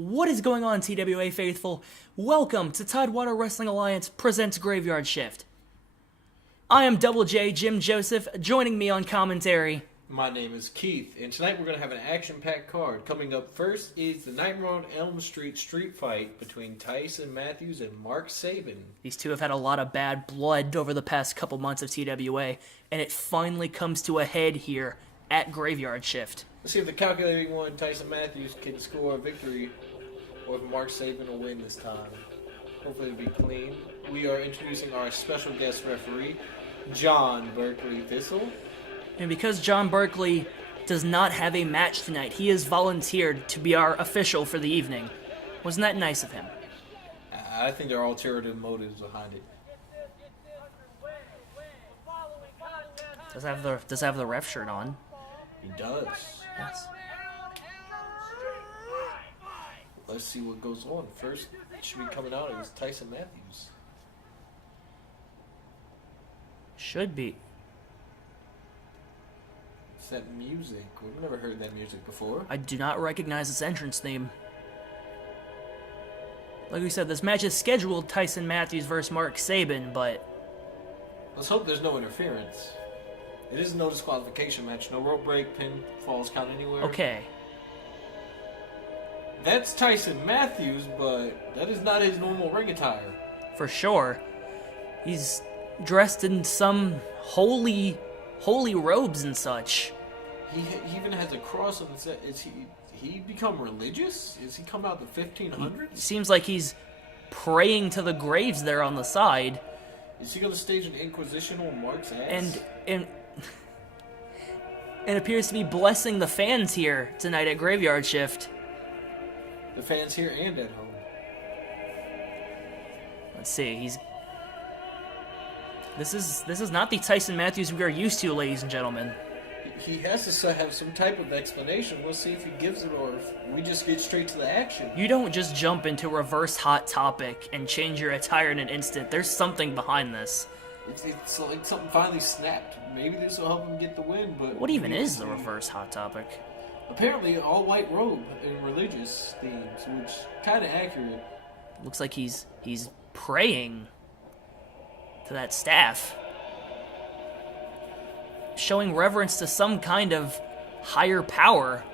What is going on, TWA faithful? Welcome to Tidewater Wrestling Alliance presents Graveyard Shift. I am Double J, Jim Joseph, joining me on commentary. My name is Keith, and tonight we're going to have an action-packed card. Coming up first is the Nightmare on Elm Street street fight between Tyson Matthews and Mark Sabin. These two have had a lot of bad blood over the past couple months of TWA, and it finally comes to a head here at Graveyard Shift. Let's see if the calculating one, Tyson Matthews, can score a victory, or if Mark Sabin will win this time. Hopefully it'll be clean. We are introducing our special guest referee, John Berkeley Thistle. And because John Berkeley does not have a match tonight, he has volunteered to be our official for the evening. Wasn't that nice of him? I think there are ulterior motives behind it. Does have the ref shirt on? He does. Yes. Let's see what goes on. First, should be coming out is Tyson Matthews. Should be. It's that music. We've never heard that music before. I do not recognize this entrance theme. Like we said, this match is scheduled Tyson Matthews versus Mark Sabin, but Let's hope there's no interference. It is no disqualification match. No rope break, pin, falls count anywhere. okay. That's Tyson Matthews, but that is not his normal ring attire. For sure. He's dressed in some holy robes and such. He even has a cross on the set. Is he become religious? Is he come out the 1500s? It seems like he's praying to the graves there on the side. Is he going to stage an inquisition on Mark's ass? And appears to be blessing the fans here tonight at Graveyard Shift. The fans here and at home. Let's see, This is not the Tyson Matthews we are used to, ladies and gentlemen. He has to have some type of explanation. We'll see if he gives it or if we just get straight to the action. You don't just jump into reverse Hot Topic and change your attire in an instant. There's something behind this. It's like something finally snapped. Maybe this will help him get the win, but... What even is the reverse Hot Topic? Apparently, all-white robe and religious themes, which kind of accurate. Looks like he's praying to that staff. Showing reverence to some kind of higher power.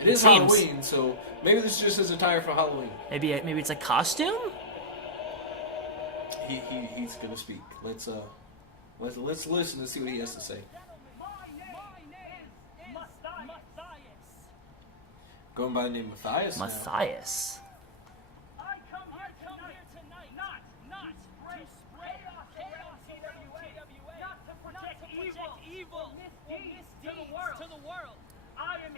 It is Halloween, so maybe this is just his attire for Halloween. Maybe it's a costume? He's gonna speak. Let's listen and see what he has to say. Going by the name Matthias. Matthias. I come here tonight, not to spread chaos, not to project evil or misdeeds to the world. I am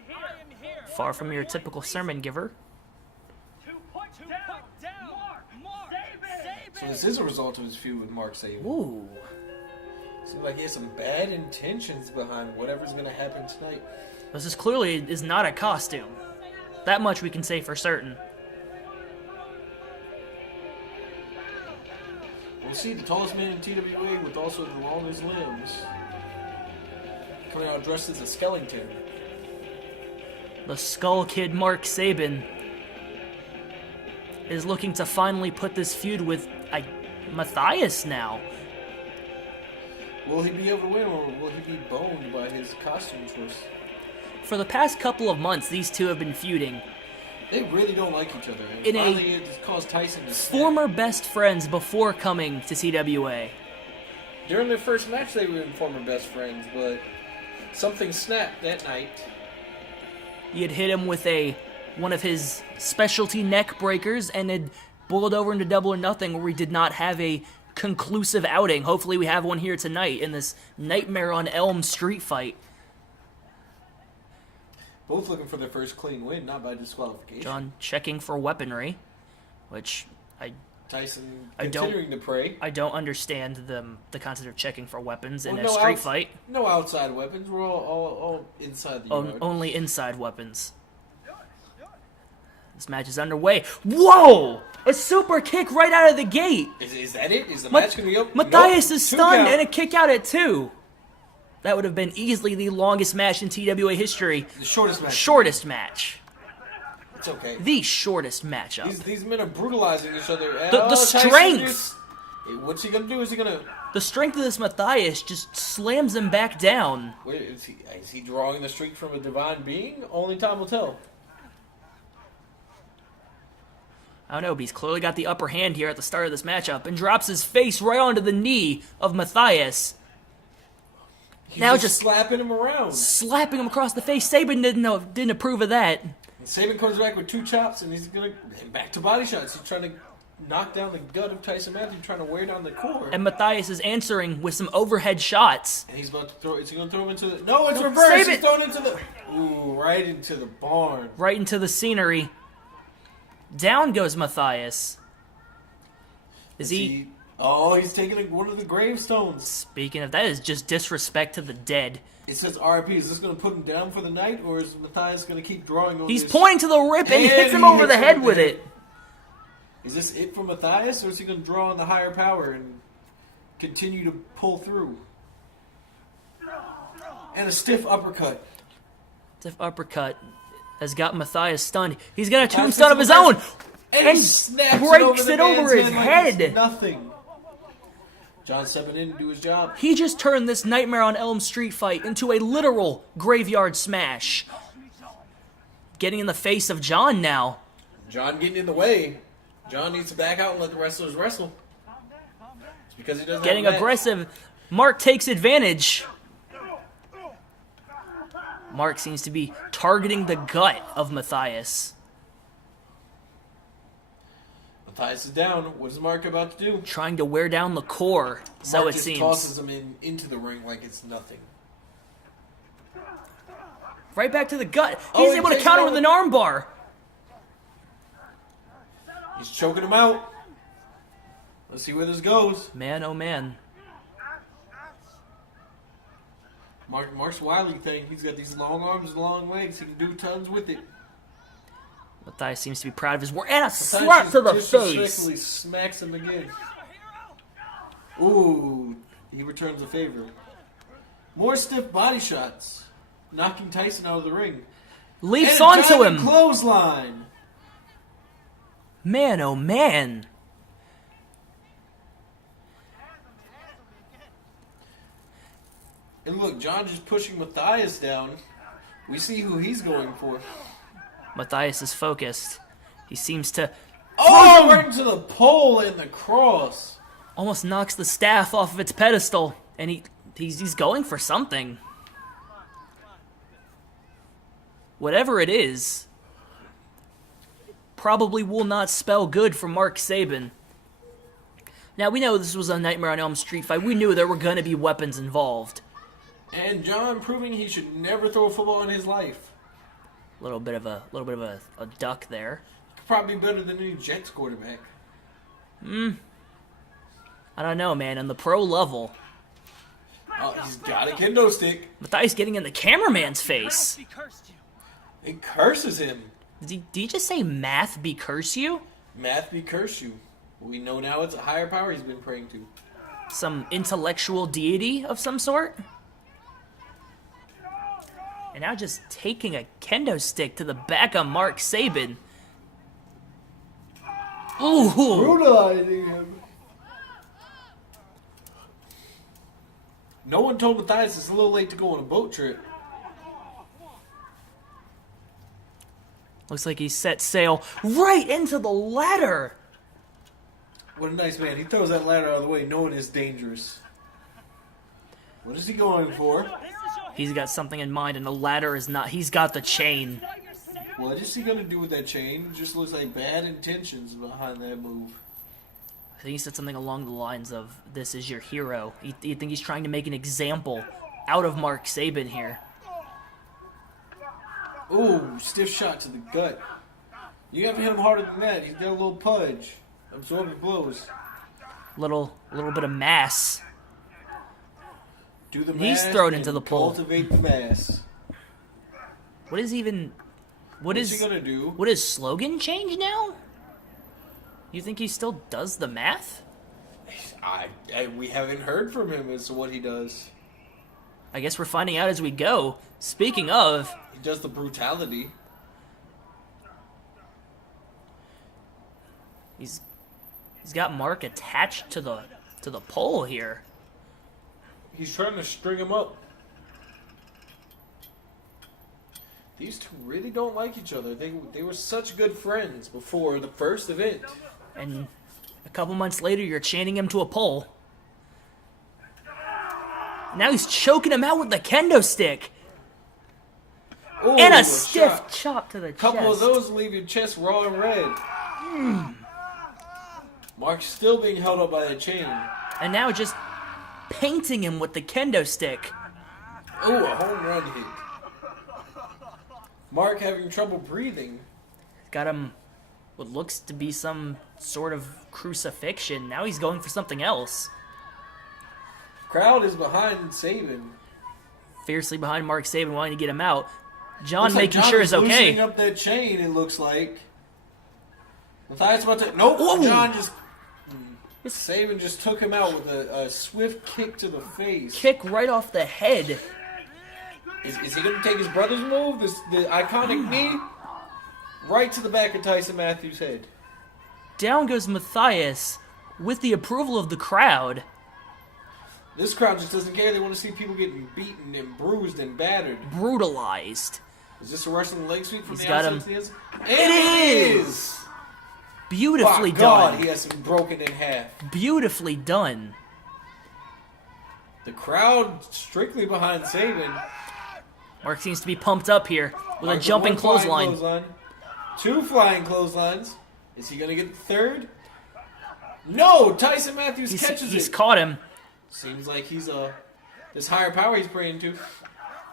here. Far from your typical sermon giver. To put down Mark Sabin. So this is a result of his feud with Mark Sabin. Ooh. Seems like he has some bad intentions behind whatever's gonna happen tonight. This clearly is not a costume. That much we can say for certain. We'll see the tallest man in TWA with also the longest limbs. Coming out dressed as a skeleton. The Skull Kid Mark Sabin is looking to finally put this feud with Matthias now. Will he be able to win, or will he be boned by his costume choice? For the past couple of months, these two have been feuding. They really don't like each other. And finally, it caused Tyson to snap. Former best friends before coming to TWA. During their first match, they were former best friends, but something snapped that night. He had hit him with one of his specialty neck breakers and had boiled over into Double or Nothing, where we did not have a conclusive outing. Hopefully we have one here tonight in this Nightmare on Elm street fight. Both looking for their first clean win, not by disqualification. John checking for weaponry, which Tyson continuing to pray. I don't understand the concept of checking for weapons in a no street fight. No outside weapons. We're all inside the yard. Only inside weapons. This match is underway. Whoa! A super kick right out of the gate. Is that it? Is the match going to be over? Matthias is stunned and a kick out at 2. That would have been easily the longest match in TWA history. The shortest match. Shortest match. It's okay. The shortest matchup. These men are brutalizing each other. The strength. What's he gonna do? Is he gonna? The strength of this Matthias just slams him back down. Wait, is he drawing the streak from a divine being? Only time will tell. I don't know, but he's clearly got the upper hand here at the start of this matchup and drops his face right onto the knee of Matthias. He's Now just slapping him around. Slapping him across the face. Saban didn't approve of that. And Saban comes back with 2 chops, and he's gonna back to body shots. He's trying to knock down the gut of Tyson Matthews, trying to wear down the core. And Matthias is answering with some overhead shots. And he's about to throw. Is he gonna throw him into the? No, it's reversed. He's thrown into the. Ooh, right into the barn. Right into the scenery. Down goes Matthias. Is he? Oh, he's taking one of the gravestones. Speaking of that, is just disrespect to the dead. It says RP. Is this going to put him down for the night, or is Matthias going to keep drawing on He's this? pointing to the rip and he hits him over the head with it. Is this it for Matthias, or is he going to draw on the higher power and continue to pull through? And a stiff uppercut. Stiff uppercut has got Matthias stunned. He's got a tombstone of his own. And breaks it over his head. Like nothing. John stepping in to do his job. He just turned this Nightmare on Elm Street fight into a literal graveyard smash. Getting in the face of John now. John getting in the way. John needs to back out and let the wrestlers wrestle. It's because he doesn't getting have a match. aggressive. Mark takes advantage. Mark seems to be targeting the gut of Matthias. Matthias is down. What is Mark about to do? Trying to wear down the core, so Mark it just seems. tosses him into the ring like it's nothing. Right back to the gut. He's able to counter with an armbar. He's choking him out. Let's see where this goes. Man, oh man. Mark's wily thing. He's got these long arms and long legs. He can do tons with it. Matthias seems to be proud of his work. And a slap to the face. Disrespectfully smacks him again. Ooh, he returns the favor. More stiff body shots. Knocking Tyson out of the ring. Leaps and onto him. Clothesline. Man, oh man. And look, John just pushing Matthias down. We see who he's going for. Matthias is focused. He seems to... Oh, right into the pole and the cross. Almost knocks the staff off of its pedestal. And he's going for something. Whatever it is, probably will not spell good for Mark Saban. Now, we know this was a Nightmare on Elm Street fight. We knew there were going to be weapons involved. And John proving he should never throw a football in his life. A little bit of a duck there. Probably better than any Jets quarterback. I don't know, man. On the pro level, Oh, he's got a kendo stick. Matthias getting in the cameraman's face. It curses him. Did he just say math be curse you? Math be curse you. We know now it's a higher power he's been praying to. Some intellectual deity of some sort? And now just taking a kendo stick to the back of Mark Saban. Ooh! Brutalizing him. No one told Matthias it's a little late to go on a boat trip. Looks like he set sail right into the ladder. What a nice man. He throws that ladder out of the way knowing it's dangerous. What is he going for? He's got something in mind, and the ladder is not. He's got the chain. What is he going to do with that chain? It just looks like bad intentions behind that move. I think he said something along the lines of, "This is your hero." You think he's trying to make an example out of Mark Saban here. Ooh, stiff shot to the gut. You have to hit him harder than that. He's got a little pudge. Absorbing blows. Little bit of mass. Do the mass. He's thrown into the pole. Cultivate the mass. What's he gonna do? Would his slogan change now? You think he still does the math? We haven't heard from him as to what he does. I guess we're finding out as we go. Speaking of, He does the brutality. He's got Mark attached to the pole here. He's trying to string him up. These two really don't like each other. They were such good friends before the first event. And a couple months later, you're chaining him to a pole. Now he's choking him out with the kendo stick. Ooh, And a stiff shot. chop to the chest. Couple of those leave your chest raw and red. Mark's still being held up by the chain. And now just painting him with the kendo stick. Ooh, a home run hit. Mark having trouble breathing. Got him what looks to be some sort of crucifixion. Now he's going for something else. Crowd is behind Sabin. Fiercely behind Mark Sabin, wanting to get him out. John Looks like making John sure is he's okay. loosening up that chain, it looks like. Matthias about to... Nope, Whoa. John just... Sabin just took him out with a swift kick to the face. Kick right off the head. Is he going to take his brother's move? The iconic knee? Right to the back of Tyson Matthews' head. Down goes Matthias with the approval of the crowd. This crowd just doesn't care. They want to see people getting beaten and bruised and battered. Brutalized. Is this a Russian leg sweep from He's the got outside? him. It is! Beautifully By God, done. he has him broken in half. Beautifully done. The crowd strictly behind Sabin. Mark seems to be pumped up here with Mark a jumping with one flying clothesline. Two flying clotheslines. Is he going to get the third? No! Tyson Matthews catches He's it. caught him. Seems like he's this higher power he's praying to.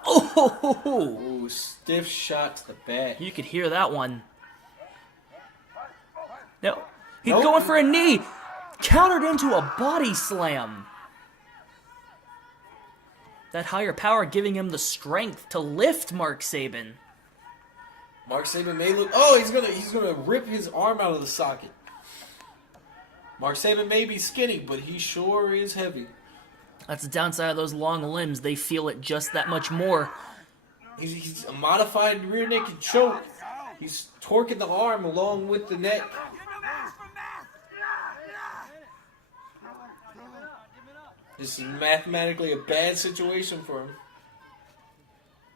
Oh, Ooh, stiff shot to the back. you could hear that one. No, he's Nope. going for a knee. Countered into a body slam. That higher power giving him the strength to lift Mark Sabin. Mark Sabin may look. Oh, he's gonna rip his arm out of the socket. Mark Sabin may be skinny, but he sure is heavy. That's the downside of those long limbs. They feel it just that much more. He's a modified rear naked choke. He's torquing the arm along with the neck. This is mathematically a bad situation for him.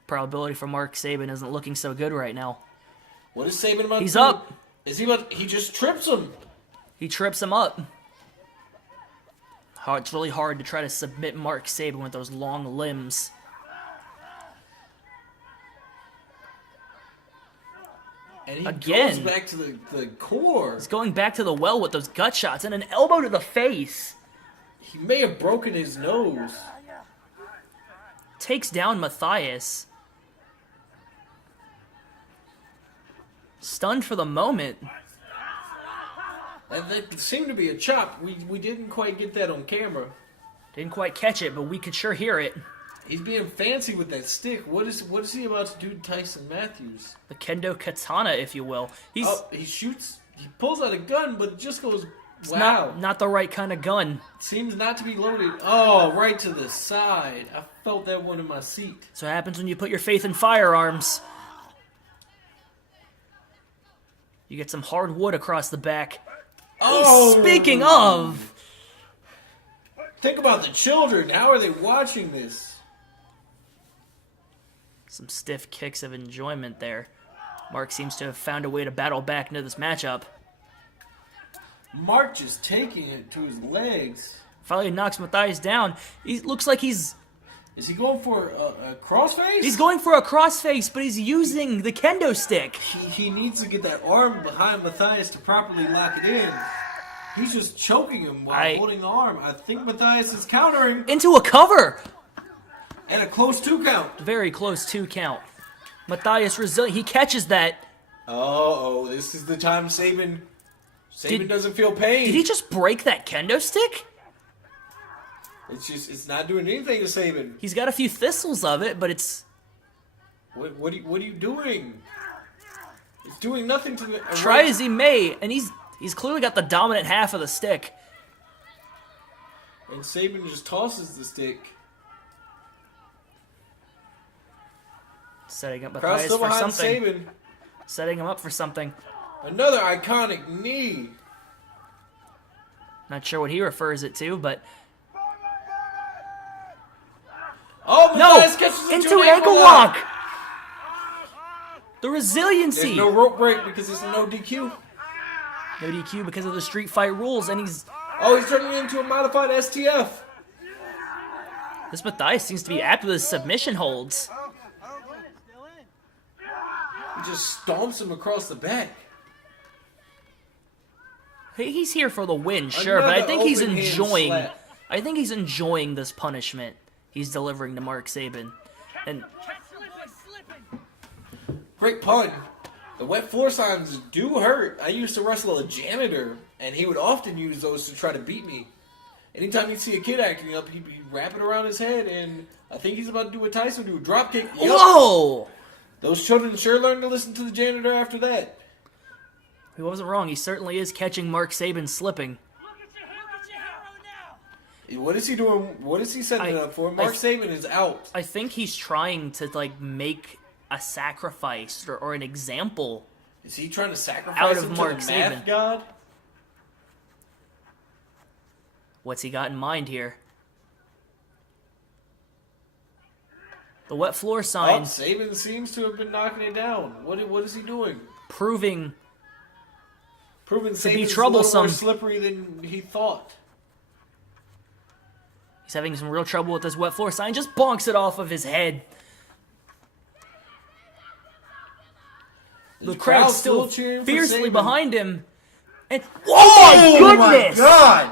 Probability for Mark Sabin isn't looking so good right now. What is Sabin about He's to do? up. Is he about? He just trips him. He trips him up. Oh, it's really hard to try to submit Mark Sabin with those long limbs. And he Again. goes back to the core. He's going back to the well with those gut shots and an elbow to the face. He may have broken his nose. Takes down Matthias. Stunned for the moment. And that seemed to be a chop. We didn't quite get that on camera. Didn't quite catch it, but we could sure hear it. He's being fancy with that stick. What is he about to do to Tyson Matthews? The kendo katana, if you will. He's He shoots. He pulls out a gun, but it just goes. it's Wow. not the right kind of gun. Seems not to be loaded. Oh, right to the side. I felt that one in my seat. That's what happens when you put your faith in firearms. You get some hard wood across the back. Oh, Speaking of, think about the children. How are they watching this? some stiff kicks of enjoyment there. Mark seems to have found a way to battle back into this matchup. Mark just taking it to his legs. Finally knocks Matthias down. He looks like he's Is he going for a crossface? He's going for a crossface, but he's using the kendo stick. He needs to get that arm behind Matthias to properly lock it in. He's just choking him while holding the arm. I think Matthias is countering. Into a cover. And a close 2 count. Very close 2 count. Matthias resilient. He catches that. Oh, this is the time Sabin doesn't feel pain. Did he just break that kendo stick? It's not doing anything to Sabin. He's got a few thistles of it, but it's... What are you doing? It's doing nothing to the... Try as he may, and he's clearly got the dominant half of the stick. And Sabin just tosses the stick. Setting up Crowd Matthias still for behind something. Sabin. Setting him up for something. Another iconic knee. Not sure what he refers it to, but Oh, no! Matthias catches Into an ankle lock! The resiliency! There's no rope break because it's no DQ. No DQ because of the street fight rules, and he's turning into a modified STF. this Matthias seems to be apt with his submission holds. He just stomps him across the back. He's here for the win, sure, but I think he's Another open hand enjoying. slap. I think he's enjoying this punishment he's delivering to Mark Sabin, and Great pun. The wet floor signs do hurt. I used to wrestle a janitor, and he would often use those to try to beat me. Anytime he'd see a kid acting up, he'd wrap it around his head, and I think he's about to do what Tyson would do, a drop kick. Yep. whoa! Those children sure learned to listen to the janitor after that. He wasn't wrong. He certainly is catching Mark Sabin slipping. Look at your hero now. What is he doing? What is he setting it up for? Mark Sabin is out. I think he's trying to make a sacrifice or an example. Is he trying to sacrifice Out of him Mark to the math Sabin. god? What's he got in mind here? The wet floor sign Sabin seems to have been knocking it down. What is he doing? proving Proving be Sabin's troublesome. a little more slippery than he thought. he's having some real trouble with this wet floor sign. Just bonks it off of his head. The crowd's still cheering for fiercely Sabin. behind him. And oh my goodness! My God!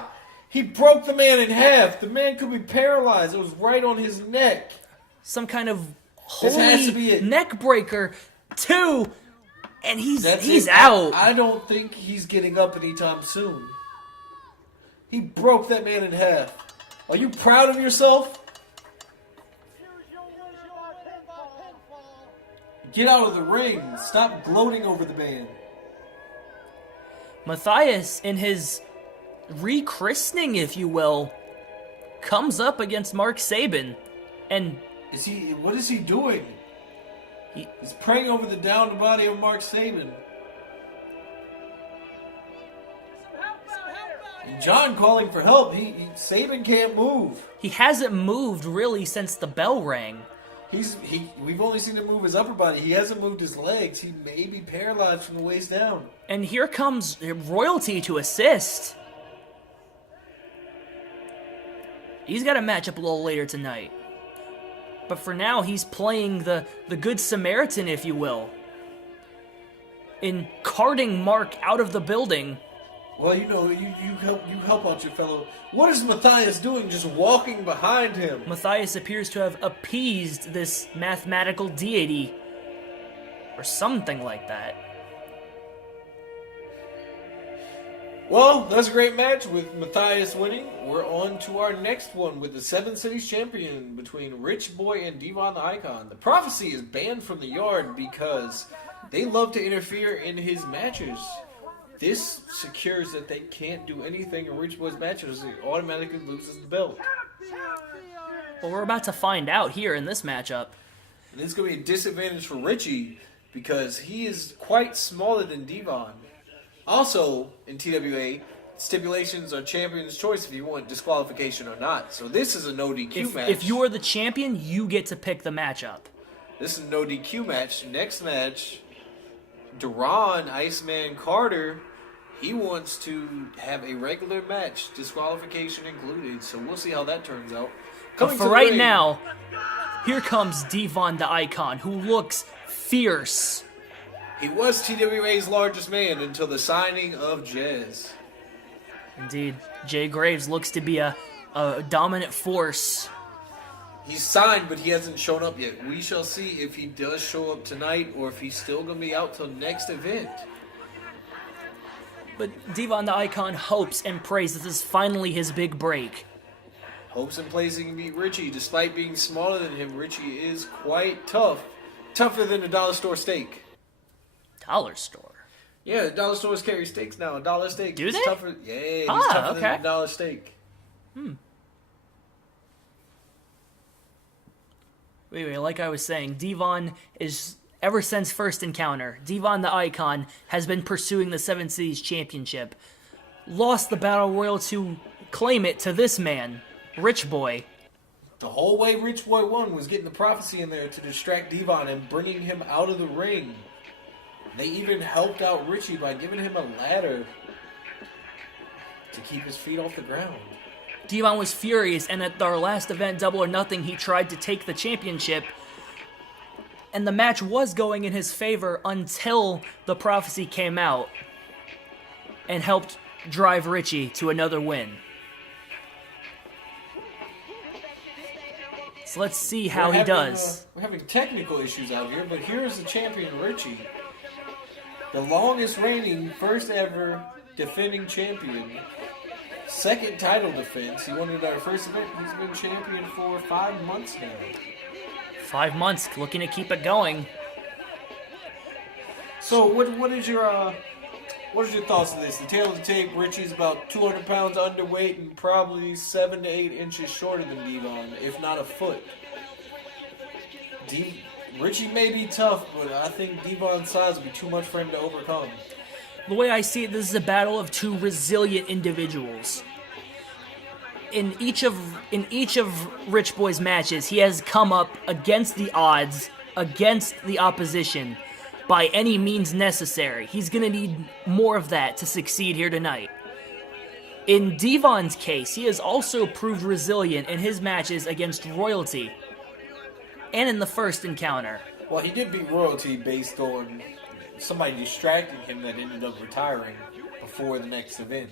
He broke the man in half. The man could be paralyzed. It was right on his neck. Some kind of This has to be holy it. neck breaker. 2, and he's It. out. I don't think he's getting up anytime soon. He broke that man in half. Are you proud of yourself? Get out of the ring. Stop gloating over the man. Matthias, in his rechristening, if you will, comes up against Mark Sabin, and What is he doing? He's praying over the downed body of Mark Sabin. And John calling for help. Sabin can't move. he hasn't moved really since the bell rang. We've only seen him move his upper body. He hasn't moved his legs. He may be paralyzed from the waist down. And here comes royalty to assist. He's got a matchup a little later tonight. But for now, he's playing the Good Samaritan, if you will, in carting Mark out of the building. Well, you help out your fellow. What is Matthias doing just walking behind him? Matthias appears to have appeased this mathematical deity, or something like that. Well, that's a great match with Matthias winning. We're on to our next one with the Seven Cities Champion between Rich Boy and Devon the Icon. The Prophecy is banned from the yard because they love to interfere in his matches. This secures that they can't do anything in Rich Boy's matches. He automatically loses the belt. Well, we're about to find out here in this matchup. And it's going to be a disadvantage for Richie because he is quite smaller than Devon. Also, in TWA, stipulations are champion's choice if you want disqualification or not. So this is a no DQ match. If you are the champion, you get to pick the matchup. This is a no DQ match. Next match, Duran, Iceman Carter, he wants to have a regular match, disqualification included. So we'll see how that turns out. But Coming for to the right ring, now, here comes Devon the Icon, who looks fierce. he was TWA's largest man until the signing of Jez. Indeed, Jay Graves looks to be a dominant force. He's signed, but he hasn't shown up yet. We shall see if he does show up tonight or if he's still going to be out till next event. But Devon the Icon hopes and prays this is finally his big break. Hopes and plays he can beat Richie. Despite being smaller than him, Richie is quite tough. Tougher than a dollar store steak. Dollar store. Yeah, the dollar stores carry steaks now. A dollar steak Do is they? tougher. Yeah, he's tougher okay. than a dollar steak. Anyway, like I was saying, Devon is, ever since first encounter, Devon the Icon has been pursuing the Seven Cities Championship. lost the Battle Royal to claim it to this man, Rich Boy. The whole way Rich Boy won was getting the prophecy in there to distract Devon and bringing him out of the ring. They even helped out Richie by giving him a ladder to keep his feet off the ground. Devon was furious, and at our last event, Double or Nothing, he tried to take the championship. And the match was going in his favor until the prophecy came out and helped drive Richie to another win. So let's see how he does. We're having technical issues out here, but here's the champion, Richie. The longest reigning, first ever defending champion. Second title defense. He won it at our first event. He's been champion for 5 months now. 5 months, looking to keep it going. So what is your thoughts of this? The tail of the tape, Richie's about 200 pounds underweight and probably 7 to 8 inches shorter than Devon, if not a foot. Richie may be tough, but I think Devon's size will be too much for him to overcome. The way I see it, this is a battle of two resilient individuals. In each of Rich Boy's matches, he has come up against the odds, against the opposition, by any means necessary. He's going to need more of that to succeed here tonight. In Devon's case, he has also proved resilient in his matches against Royalty, and in the first encounter. Well, he did beat Royalty based on somebody distracting him that ended up retiring before the next event.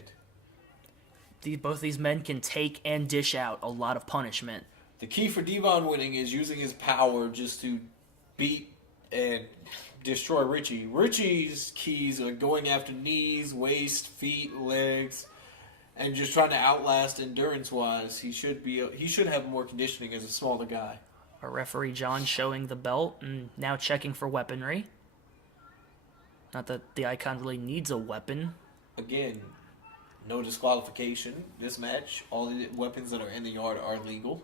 Both these men can take and dish out a lot of punishment. The key for Devon winning is using his power just to beat and destroy Richie. Richie's keys are going after knees, waist, feet, legs, and just trying to outlast endurance-wise. He should have more conditioning as a smaller guy. Our referee John showing the belt and now checking for weaponry. Not that the Icon really needs a weapon. Again, no disqualification. This match, all the weapons that are in the yard are legal.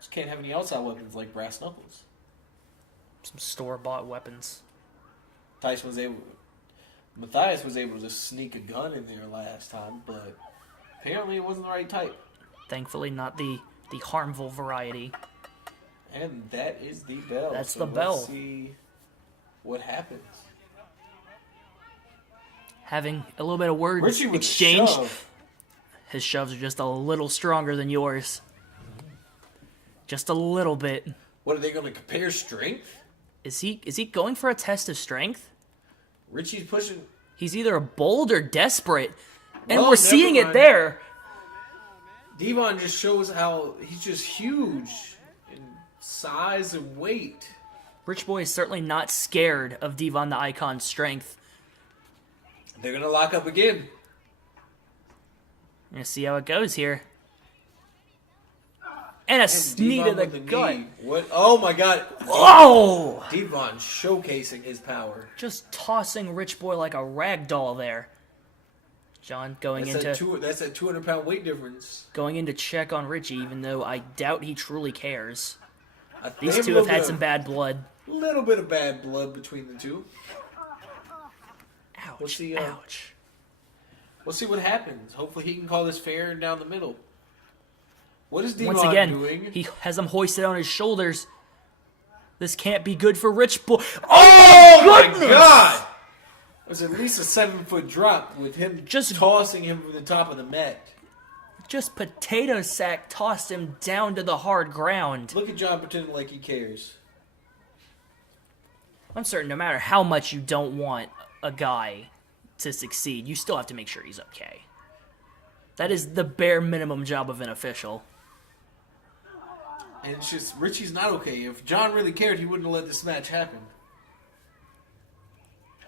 Just can't have any outside weapons like brass knuckles. Some store-bought weapons. Matthias was able to sneak a gun in there last time, but apparently it wasn't the right type. Thankfully, not the harmful variety. And that is the bell. That's the bell. Let's see what happens. Having a little bit of word Richie with exchange. shove. His shoves are just a little stronger than yours. Just a little bit. What, are they going to compare strength? Is he going for a test of strength? Richie's pushing. He's either bold or desperate. And Well, we're seeing never it mind. there. Devon just shows how he's just huge in size and weight. Rich Boy is certainly not scared of Devon the Icon's strength. They're going to lock up again. We're going to see how it goes here. And a knee to Devon the with gut. knee. What? Oh my God. Whoa! Devon showcasing his power. Just tossing Rich Boy like a rag doll there. John going That's into that 200-pound weight difference. going in to check on Richie, even though I doubt he truly cares. They These have two a have had little some bad blood. little bit of bad blood between the two. Ouch, Let's see, ouch. We'll see what happens. Hopefully he can call this fair and down the middle. What is Devon Once again, doing? he has him hoisted on his shoulders. This can't be good for Rich Boy. Oh, my goodness! God! It was at least a 7-foot drop with him Just- tossing him from the top of the mat. Just potato sack tossed him down to the hard ground. Look at John pretending like he cares. I'm certain no matter how much you don't want a guy to succeed, you still have to make sure he's okay. That is the bare minimum job of an official. And it's just, Richie's not okay. If John really cared, he wouldn't have let this match happen.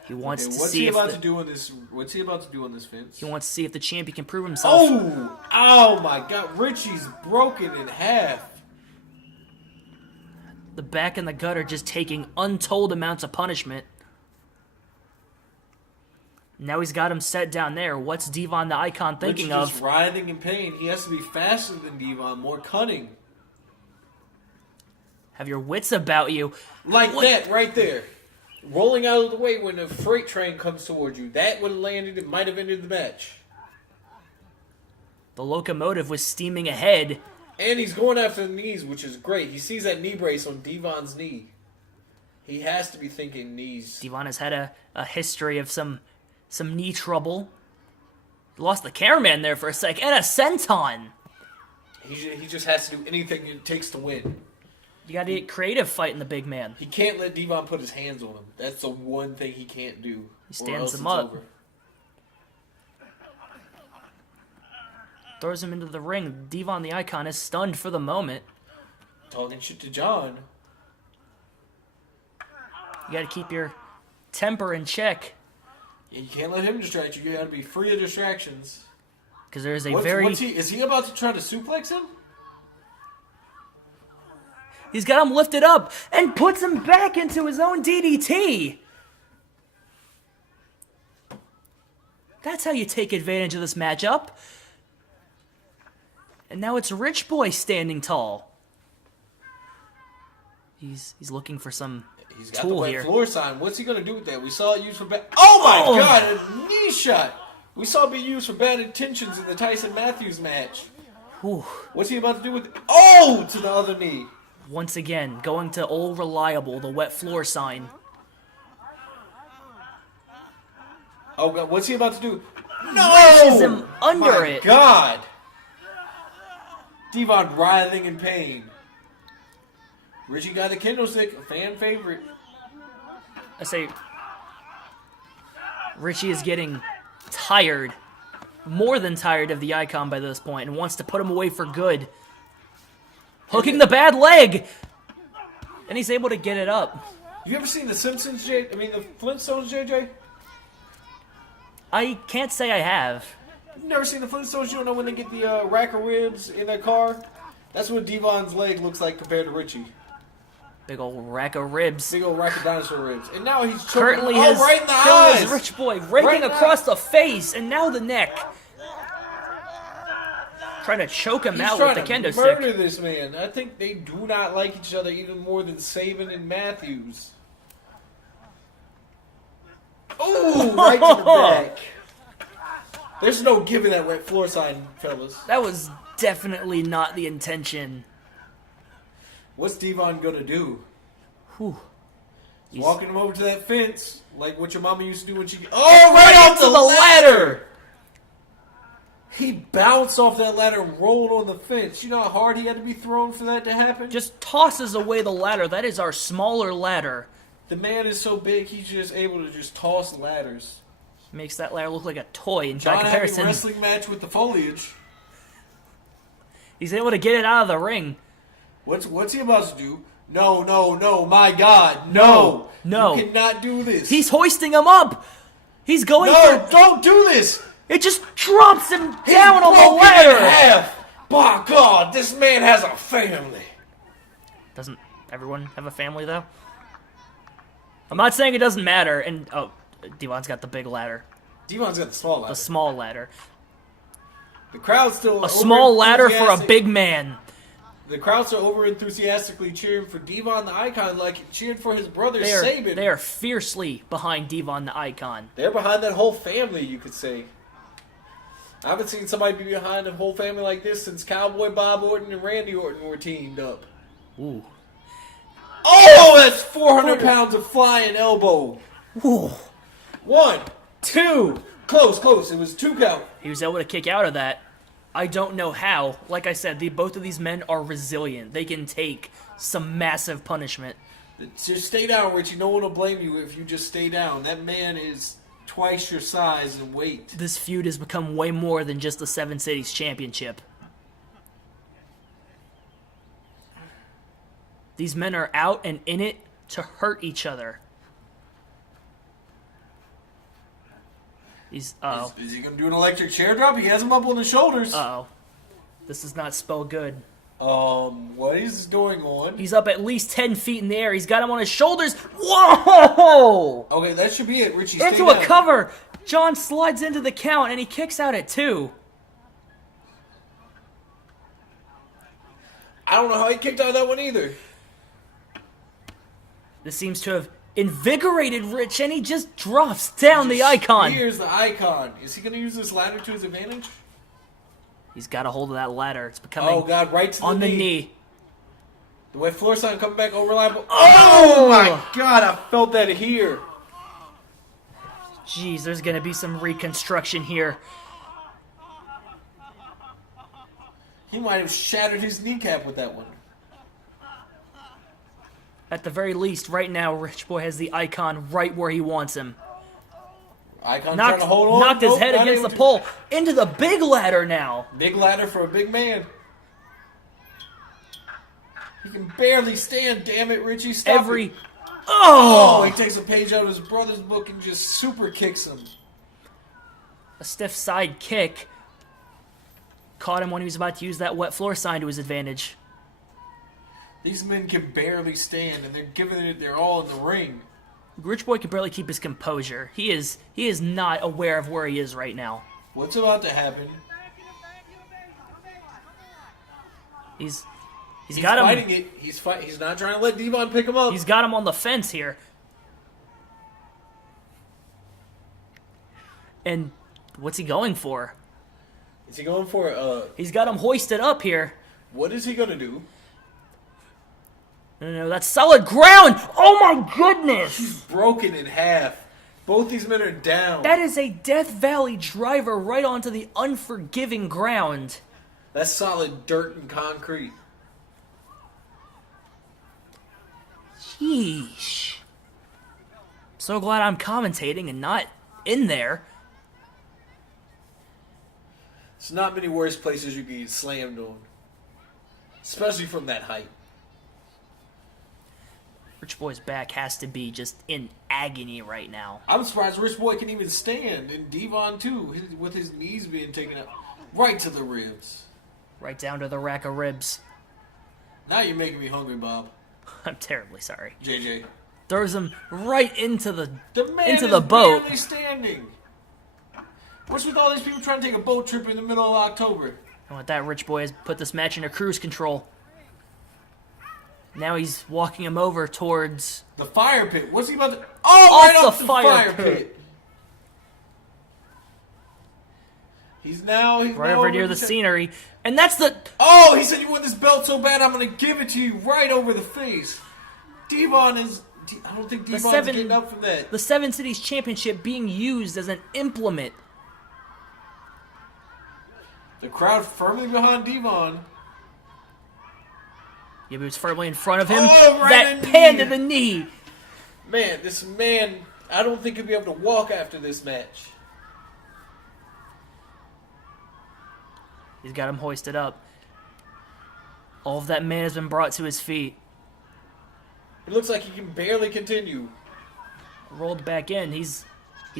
He wants Okay, to what's see he if about the, to do on this? What's he about to do on this fence? he wants to see if the champion can prove himself. Oh my God! Richie's broken in half. The back and the gut are just taking untold amounts of punishment. Now he's got him set down there. What's Devon the Icon thinking Richie's just of? writhing in pain. He has to be faster than Devon, more cunning. Have your wits about you. Like What? that, right there. Rolling out of the way when a freight train comes towards you. That would have landed, it might have ended the match. The locomotive was steaming ahead. And he's going after the knees, which is great. He sees that knee brace on Devon's knee. He has to be thinking knees. Devon has had a history of some knee trouble. Lost the cameraman there for a sec, and a senton. He just has to do anything it takes to win. You got to get creative fighting the big man. He can't let Devon put his hands on him. That's the one thing he can't do. He stands him up. Over. Throws him into the ring. Devon the Icon is stunned for the moment. Talking shit to John. You got to keep your temper in check. You can't let him distract you. You got to be free of distractions. Because there is a Is he about to try to suplex him? He's got him lifted up and puts him back into his own DDT. That's how you take advantage of this matchup. And now it's Rich Boy standing tall. He's looking for some He's got tool the here. wet floor sign. What's he going to do with that? We saw it used for bad... Oh my God! A knee shot! We saw it be used for bad intentions in the Tyson Matthews match. Whew. What's he about to do with it? Oh! To the other knee. Once again, going to old reliable, the wet floor sign. Oh God! What's he about to do? Lashes him under it. God! Devon writhing in pain. Richie got the kendo stick, a fan favorite. I say, Richie is getting tired, more than tired of the Icon by this point, and wants to put him away for good. Hooking the bad leg, and he's able to get it up. You ever seen The Simpsons, the Flintstones, JJ? I can't say I have. You've never seen the Flintstones? You don't know when they get the rack of ribs in their car? That's what Devon's leg looks like compared to Richie. Big old rack of ribs. Big old rack of dinosaur ribs. And now he's choking Currently him. has Right in the killed eyes. his Rich Boy, raking across the face, and now the neck. Trying to choke him out with the kendo He's stick. trying to murder this man. I think they do not like each other even more than Saban and Matthews. Ooh, right to the back. There's no giving that wet floor sign, fellas. That was definitely not the intention. What's Devon gonna do? Whew. He's walking him over to that fence, like what your mama used to do when she... Oh, right off to the ladder! He bounced off that ladder and rolled on the fence. You know how hard he had to be thrown for that to happen? Just tosses away the ladder. That is our smaller ladder. The man is so big, he's just able to just toss ladders. Makes that ladder look like a toy in John having a comparison. wrestling match with the foliage. He's able to get it out of the ring. What's he about to do? No, my God, no. No. You cannot do this. He's hoisting him up. He's going No, for... don't do this. It just drops him He's down on the broken in ladder. half. By God, this man has a family. Doesn't everyone have a family, though? I'm not saying it doesn't matter. And, oh, Devon's got the big ladder. Devon's got the small ladder. The small ladder. The crowd's still A small ladder for a over-enthusiastic. big man. The crowds are over enthusiastically cheering for Devon the Icon, like cheering for his brother Saban. They are fiercely behind Devon the Icon. They're behind that whole family, you could say. I haven't seen somebody be behind a whole family like this since Cowboy Bob Orton and Randy Orton were teamed up. Ooh. Oh, that's 400 pounds of flying elbow. Ooh. 1, 2, close. It was 2 count. He was able to kick out of that. I don't know how. Like I said, both of these men are resilient. They can take some massive punishment. Just stay down, Richie. No one will blame you if you just stay down. That man is twice your size and weight. This feud has become way more than just the Seven Cities Championship. These men are out and in it to hurt each other. Is he going to do an electric chair drop? He has him up on the shoulders. Uh-oh. This does not spell good. What is going on? He's up at least 10 feet in the air. He's got him on his shoulders. Whoa! Okay, that should be it, Richie. Stay Into a down. cover. John slides into the count, and he kicks out at 2. I don't know how he kicked out of that one either. This seems to have invigorated Rich, and he just drops down the Icon. Here's the Icon. Is he going to use this ladder to his advantage? He's got a hold of that ladder. It's becoming Oh, God, right to the on the knee. knee. The way floor sign coming back unreliable. Oh, my God, I felt that here. Jeez, there's going to be some reconstruction here. He might have shattered his kneecap with that one. At the very least, right now, Rich Boy has the icon right where he wants him. Icon trying to hold on. Knocked his Nope, head not against able the to. pole. Into the big ladder now. Big ladder for a big man. He can barely stand, damn it, Richie. Stop it. Oh, he takes a page out of his brother's book and just super kicks him. A stiff side kick. Caught him when he was about to use that wet floor sign to his advantage. These men can barely stand, and they're giving it their all in the ring. Rich Boy can barely keep his composure. He is not aware of where he is right now. What's about to happen? He's He's got him. fighting it. He's not trying to let Devon pick him up. He's got him on the fence here. And what's he going for? Is he going for He's got him hoisted up here. what is he gonna do? No, that's solid ground. Oh my goodness. Broken in half. Both these men are down. That is a Death Valley driver right onto the unforgiving ground. That's solid dirt and concrete. Sheesh. So glad I'm commentating and not in there. There's not many worse places you can get slammed on. Especially from that height. Rich Boy's back has to be just in agony right now. I'm surprised Rich Boy can even stand. And Devon too, with his knees being taken out. Right to the ribs. Right down to the rack of ribs. Now you're making me hungry, Bob. I'm terribly sorry. JJ. Throws him right into the Man into is the boat. barely standing. What's with all these people trying to take a boat trip in the middle of October? And with that, Rich Boy has put this match into cruise control. Now he's walking him over towards The fire pit. What's he about to... Oh, right off the the fire fire pit. pit. He's now right over near the scenery. And that's the... Oh, he said you want this belt so bad, I'm going to give it to you right over the face. Devon is... I don't think Devon's getting up from that. The Seven Cities Championship being used as an implement. The crowd firmly behind Devon. Yeah, but he was firmly in front of him. Oh, right that in the pan knee. to the knee. Man, this man... I don't think he'll be able to walk after this match. He's got him hoisted up. All of that man has been brought to his feet. It looks like he can barely continue. Rolled back in. He's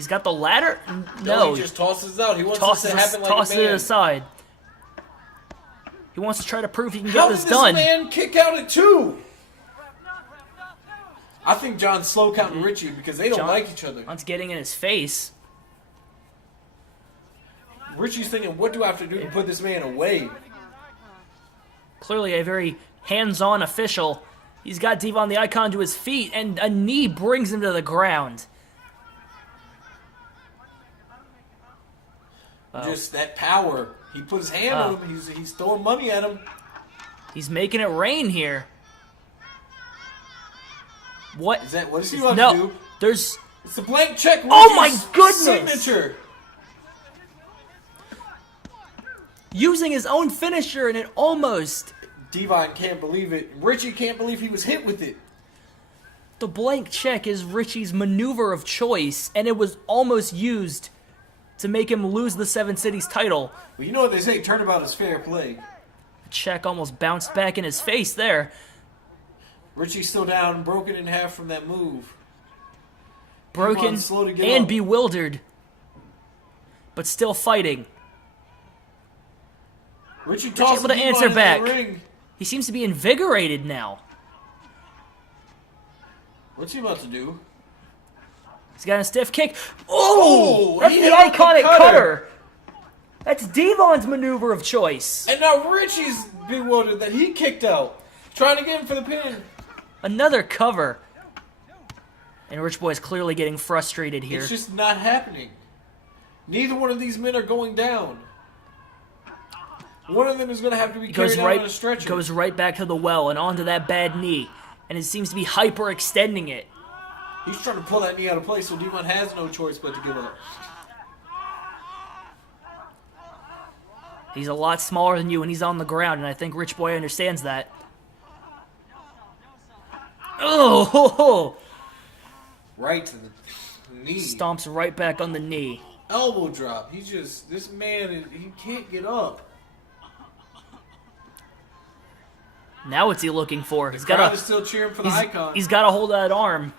got the ladder? No, he just tosses it out. He wants this to happen like a tosses man. it aside. He wants to try to prove he can How get this did done. this man kick out at 2? I think John's slow counting Richie because they don't like each other. John's getting in his face. Richie's thinking, what do I have to do to put this man away? Clearly a very hands-on official. He's got Devon the Icon to his feet, and a knee brings him to the ground. Just that power. He put his hand on him. He's throwing money at him. He's making it rain here. What What is he about No, to do? there's... It's the blank check. Oh my Richie's goodness! Signature. using his own finisher, and it almost... Devon can't believe it. Richie can't believe he was hit with it. The blank check is Richie's maneuver of choice, and it was almost used to make him lose the Seven Cities title. Well, you know what they say, turnabout is fair play. The check almost bounced back in his face there. Richie's still down, broken in half from that move. Broken Devon's slow to get and up. bewildered, but still fighting. Richie tosses able to Devon answer into the back. ring. He seems to be invigorated now. What's he about to do? He's got a stiff kick. Oh! Oh, That's he the hit him with the iconic cutter. cutter. That's Devon's maneuver of choice. And now Richie's bewildered that he kicked out. Trying to get him for the pin. Another cover. And Rich Boy's clearly getting frustrated here. It's just not happening. Neither one of these men are going down. One of them is going to have to be carried out on a stretcher. Goes right back to the well and onto that bad knee. And it seems to be hyperextending it. He's trying to pull that knee out of place, so Devon has no choice but to give up. He's a lot smaller than you, and he's on the ground, and I think Rich Boy understands that. Oh! Ho, ho. Right to the knee. Stomps right back on the knee. Elbow drop. This man, he can't get up. Now what's he looking for? The crowd is still cheering for the icon. He's got to hold that arm.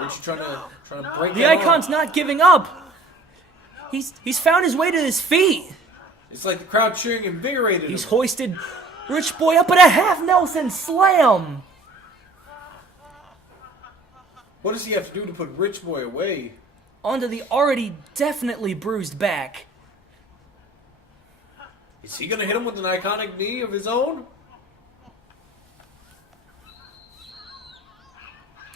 Richie trying to break The that icon's arm. not giving up. He's found his way to his feet. It's like the crowd cheering invigorated He's him. hoisted Rich Boy up at a half Nelson slam. What does he have to do to put Rich Boy away? Onto the already definitely bruised back. Is he going to hit him with an iconic knee of his own?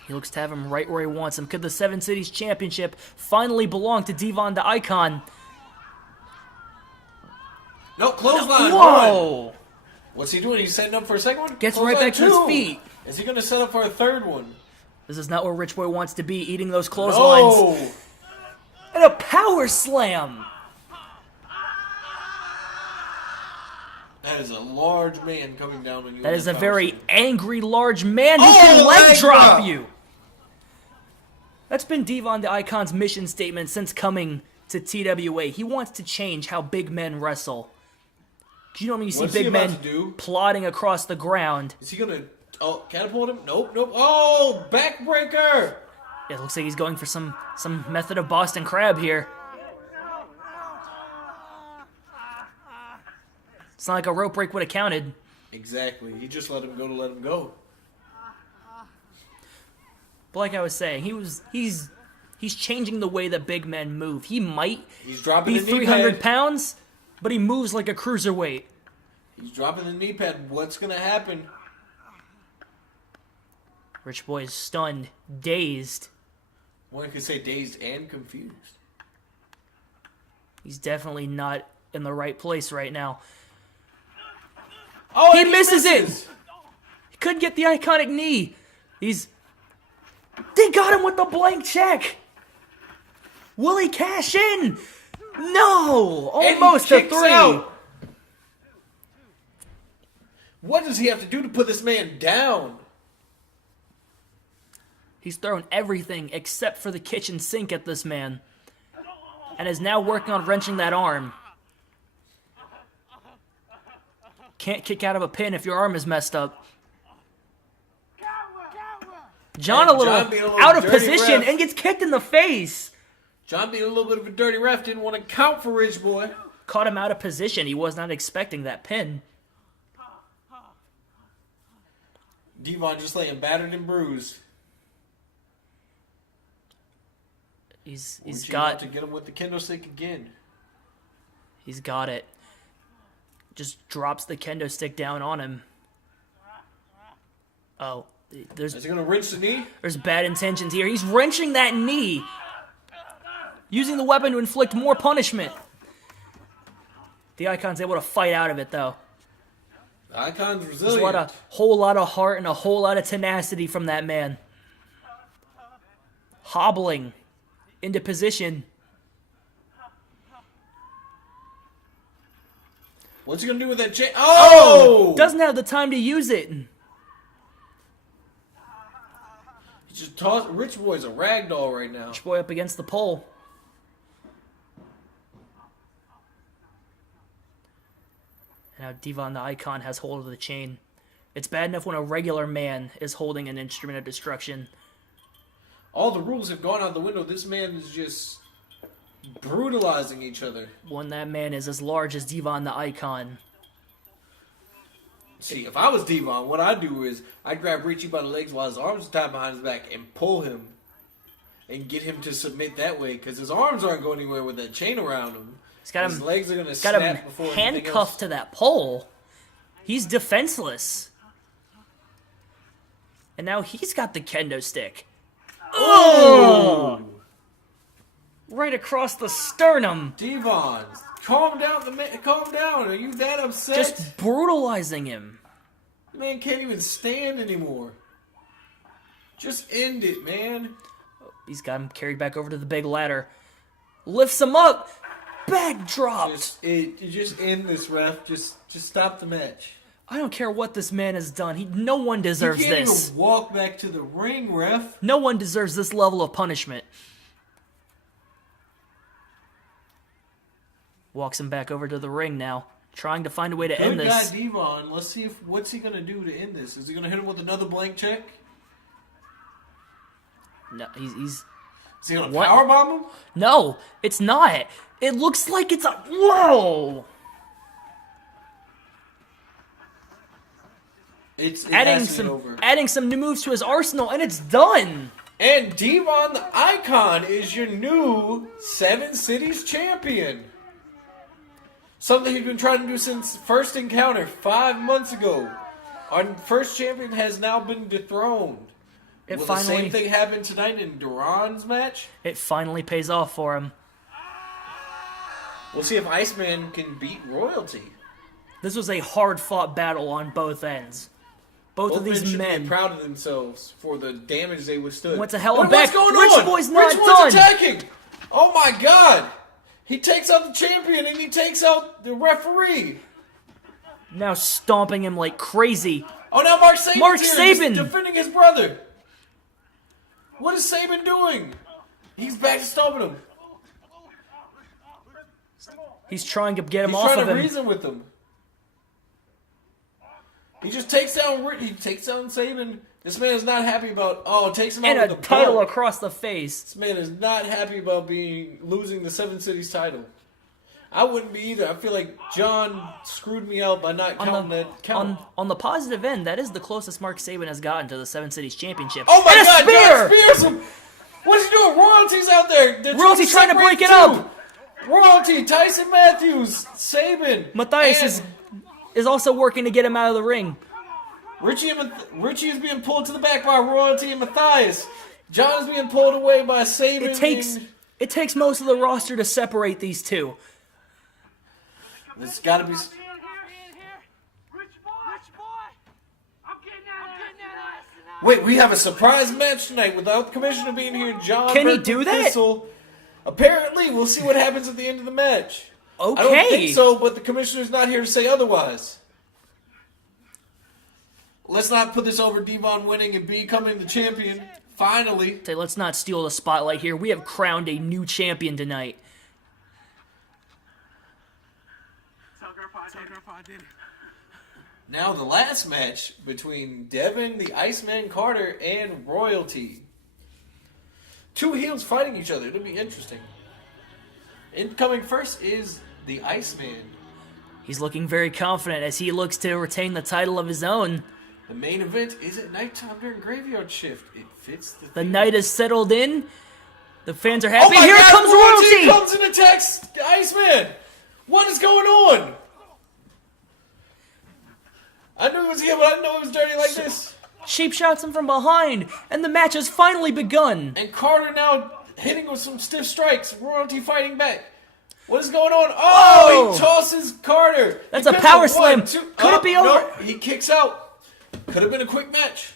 He looks to have him right where he wants him. Could the Seven Cities Championship finally belong to Devon the Icon? No, clothesline. Whoa! Run. What's he doing? He's setting up for a second one? Gets right back to his feet. Is he going to set up for a third one? This is not where Rich Boy wants to be, eating those clotheslines. No! And a power slam! That is a large man coming down on you. That with is a power very slam. angry large man who Oh, can leg leg drop drop. you! That's been Devon the Icon's mission statement since coming to TWA. He wants to change how big men wrestle. 'Cause you know when you see What's he big about men to do? plodding across the ground. Is he going to catapult him? Nope. Oh, backbreaker! It looks like he's going for some method of Boston Crab here. It's not like a rope break would have counted. Exactly. He just let him go to let him go. But like I was saying, he's changing the way that big men move. He might He's dropping be the knee 300 pad. pounds, but he moves like a cruiserweight. He's dropping the knee pad. What's going to happen? Rich Boy is stunned, dazed. One could say dazed and confused. He's definitely not in the right place right now. Oh, He and misses it! He couldn't get the iconic knee. They got him with the blank check! Will he cash in? No! Almost a kicks 3! out. What does he have to do to put this man down? He's thrown everything except for the kitchen sink at this man. And is now working on wrenching that arm. Can't kick out of a pin if your arm is messed up. John And a little John being a little out of dirty position ref. and gets kicked in the face. John being a little bit of a dirty ref didn't want to count for Rich Boy. Caught him out of position. He was not expecting that pin. Devon just laying battered and bruised. He's Would you got want to get him with the kendo stick again. He's got it. Just drops the kendo stick down on him. Oh, Is he gonna wrench the knee? there's bad intentions here. He's wrenching that knee. Using the weapon to inflict more punishment. The Icon's able to fight out of it, though. The Icon's There's resilient. a whole lot of heart and a whole lot of tenacity from that man. Hobbling into position. What's he gonna do with that chain? Oh! Doesn't have the time to use it. He just tossed. Rich Boy's a ragdoll right now. Boy up against the pole. Now Devon the Icon has hold of the chain. It's bad enough when a regular man is holding an instrument of destruction. All the rules have gone out the window. This man is just brutalizing each other. When that man is as large as Devon the Icon. See, if I was Devon, what I'd do is I'd grab Richie by the legs while his arms are tied behind his back and pull him and get him to submit that way because his arms aren't going anywhere with that chain around him. He's got His him, legs are going to got snap him before anything else. handcuffed to that pole. He's defenseless. And now he's got the kendo stick. Oh! Right across the sternum. Devon, calm down. Calm down. Are you that upset? Just brutalizing him. The man can't even stand anymore. Just end it, man. He's got him carried back over to the big ladder. Lifts him up. Backdropped. Just end this, ref. Just stop the match. I don't care what this man has done. No one deserves He can't this. even walk back to the ring, ref. No one deserves this level of punishment. Walks him back over to the ring now, trying to find a way to end Good this. guy, Devon. Let's see what's he gonna do to end this. Is he gonna hit him with another blank check? No, he's Is he gonna What? powerbomb him? no, it's not. It looks like it's a whoa. It's over. Adding some new moves to his arsenal, and it's done. And Devon the Icon is your new Seven Cities champion. Something he's been trying to do since first encounter 5 months ago. Our first champion has now been dethroned. It Will finally, the same thing happen tonight in Duran's match? It finally pays off for him. We'll see if Iceman can beat Royalty. This was a hard-fought battle on both ends. Both of these should men be proud of themselves for the damage they withstood. went to hell But and back. What's going Rich on? Boy's not Rich Boy's done. attacking. Oh my God! He takes out the champion and he takes out the referee. Now stomping him like crazy. Oh, now Mark Saban's Mark here, Saban! just defending his brother. What is Saban doing? He's back to stomping him. He's trying to get him He's off trying of to him. reason with him. He just takes down. He takes down Saban. This man is not happy about. Oh, takes him And out a with the title bump. across the face. This man is not happy about losing the Seven Cities title. I wouldn't be either. I feel like John screwed me out by not counting that count. On the positive end, that is the closest Mark Saban has gotten to the Seven Cities Championship. Oh my And a God! spear! God spears him. What's he doing? Royalty's out there. They're Royalty trying to break it separate up. two. Royalty, Tyson Matthews, Saban, Matthias and is also working to get him out of the ring. Richie is being pulled to the back by Royalty and Matthias. John is being pulled away by Saban. It takes most of the roster to separate these two. It's got to be. Rich boy. I'm getting that ass tonight. Wait, we have a surprise match tonight without the commissioner being here. John, Can he Brett do that? Thistle. Apparently, we'll see what happens at the end of the match. Okay. I don't think so, but the commissioner's not here to say otherwise. Let's not put this over Devon winning and becoming the champion. Finally. Say, let's not steal the spotlight here. We have crowned a new champion tonight. Now the last match between Devin, the Iceman Carter, and Royalty. Two heels fighting each other. It'll be interesting. Incoming first is the Iceman. He's looking very confident as he looks to retain the title of his own. The main event is at nighttime during graveyard shift. It fits the The theme. night is settled in. The fans are Oh happy. my Here God, comes Royalty Royalty! comes and attacks the Iceman. What is going on? I knew it was him, but I didn't know it was dirty like this. Sheep shots him from behind, and the match has finally begun. And Carter now hitting with some stiff strikes. Royalty fighting back. What is going on? Oh, Oh! he tosses Carter. That's He a pins power him. slam. One, two. Could it be over? No, he kicks out. Could have been a quick match.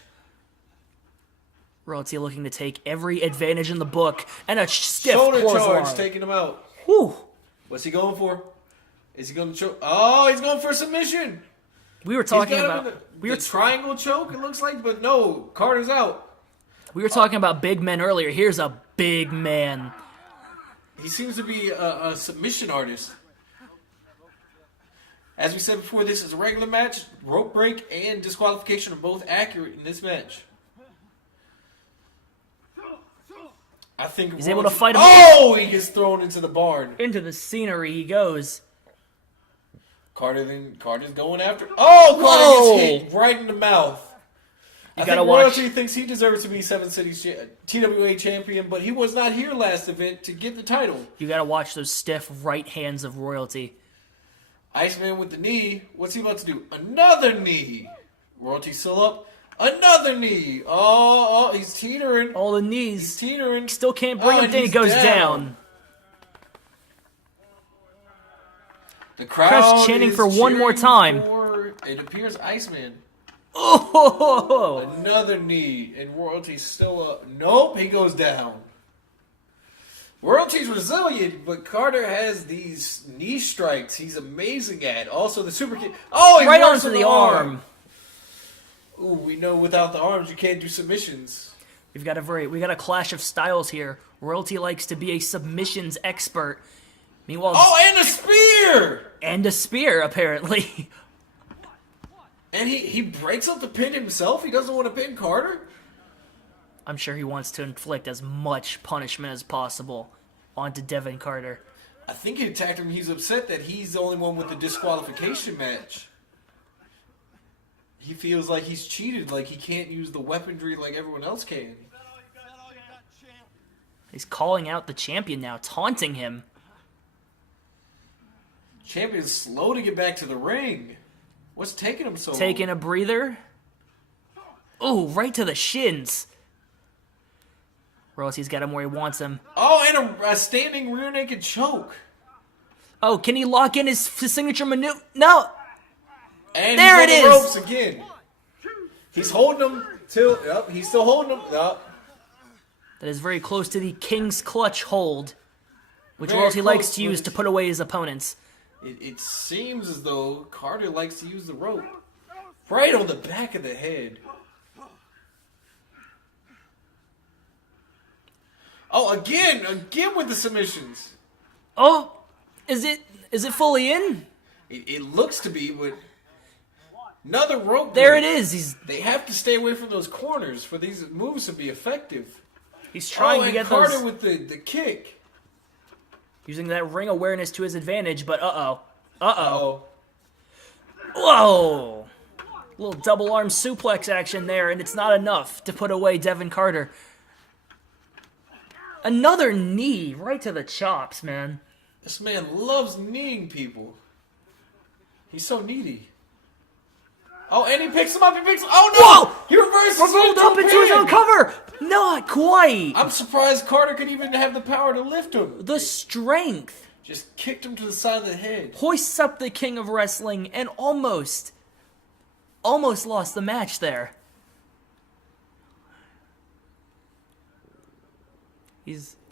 Royalty looking to take every advantage in the book, and a stiff Shoulder charge clothesline. taking him out. Whew. What's he going for? Is he going to choke? Oh, he's going for submission. We were He's talking got him about in the triangle choke, it looks like, but no, Carter's out. we were talking about big men earlier. Here's a big man. He seems to be a submission artist. As we said before, this is a regular match. Rope break and disqualification are both accurate in this match. I think He's able to fight him. Oh, he gets thrown into the barn. Into the scenery he goes. Carter's going after. Oh, Whoa! Carter gets hit right in the mouth. I gotta think watch. Royalty thinks he deserves to be Seven Cities TWA champion, but he was not here last event to get the title. You gotta watch those stiff right hands of Royalty. Iceman with the knee. What's he about to do? Another knee. Royalty still up. Another knee. Oh, he's teetering. All the He's knees. teetering. Still can't bring Oh, him down. He he's goes down. The crowd chanting is for one more cheering time. for, it appears, Iceman. Oh! Another knee, and Royalty's still up. Nope, he goes down. Royalty's resilient, but Carter has these knee strikes he's amazing at. Also, the super kick. Oh, he Right works onto with the arm. Ooh, we know without the arms you can't do submissions. We got a clash of styles here. Royalty likes to be a submissions expert. Meanwhile, Oh, and a spear! and a spear apparently. And he breaks up the pin himself? He doesn't want to pin Carter? I'm sure he wants to inflict as much punishment as possible onto Devin Carter. I think he attacked him. He's upset that he's the only one with the disqualification match. He feels like he's cheated, like he can't use the weaponry like everyone else can. He's calling out the champion now, taunting him. Champion's slow to get back to the ring. What's taking him so long? Taking a breather. Ooh, right to the shins. Royalty's got him where he wants him. Oh, and a standing rear naked choke. Oh, can he lock in his signature maneuver? No! And There he's it on the is. ropes again. He's holding him till... Yep, he's still holding him. Yep. That is very close to the King's Clutch hold, which Very Royalty likes close, to use but to put away his opponents. It seems as though Carter likes to use the rope. Right on the back of the head. Oh, again with the submissions. Oh, is it fully in? It looks to be, but another rope. There break. it is. They have to stay away from those corners for these moves to be effective. He's trying to and get Carter those, with the kick. using that ring awareness to his advantage, but uh-oh. Oh, Whoa! Little double arm suplex action there, and it's not enough to put away Devin Carter. Another knee right to the chops, man. this man loves kneeing people. He's so needy. Oh, and he picks him up. Oh no! Whoa! He reverses Rolled up into his own cover! Not quite! I'm surprised Carter could even have the power to lift him. The strength Just kicked him to the side of the head. hoists up the King of Wrestling and almost lost the match there.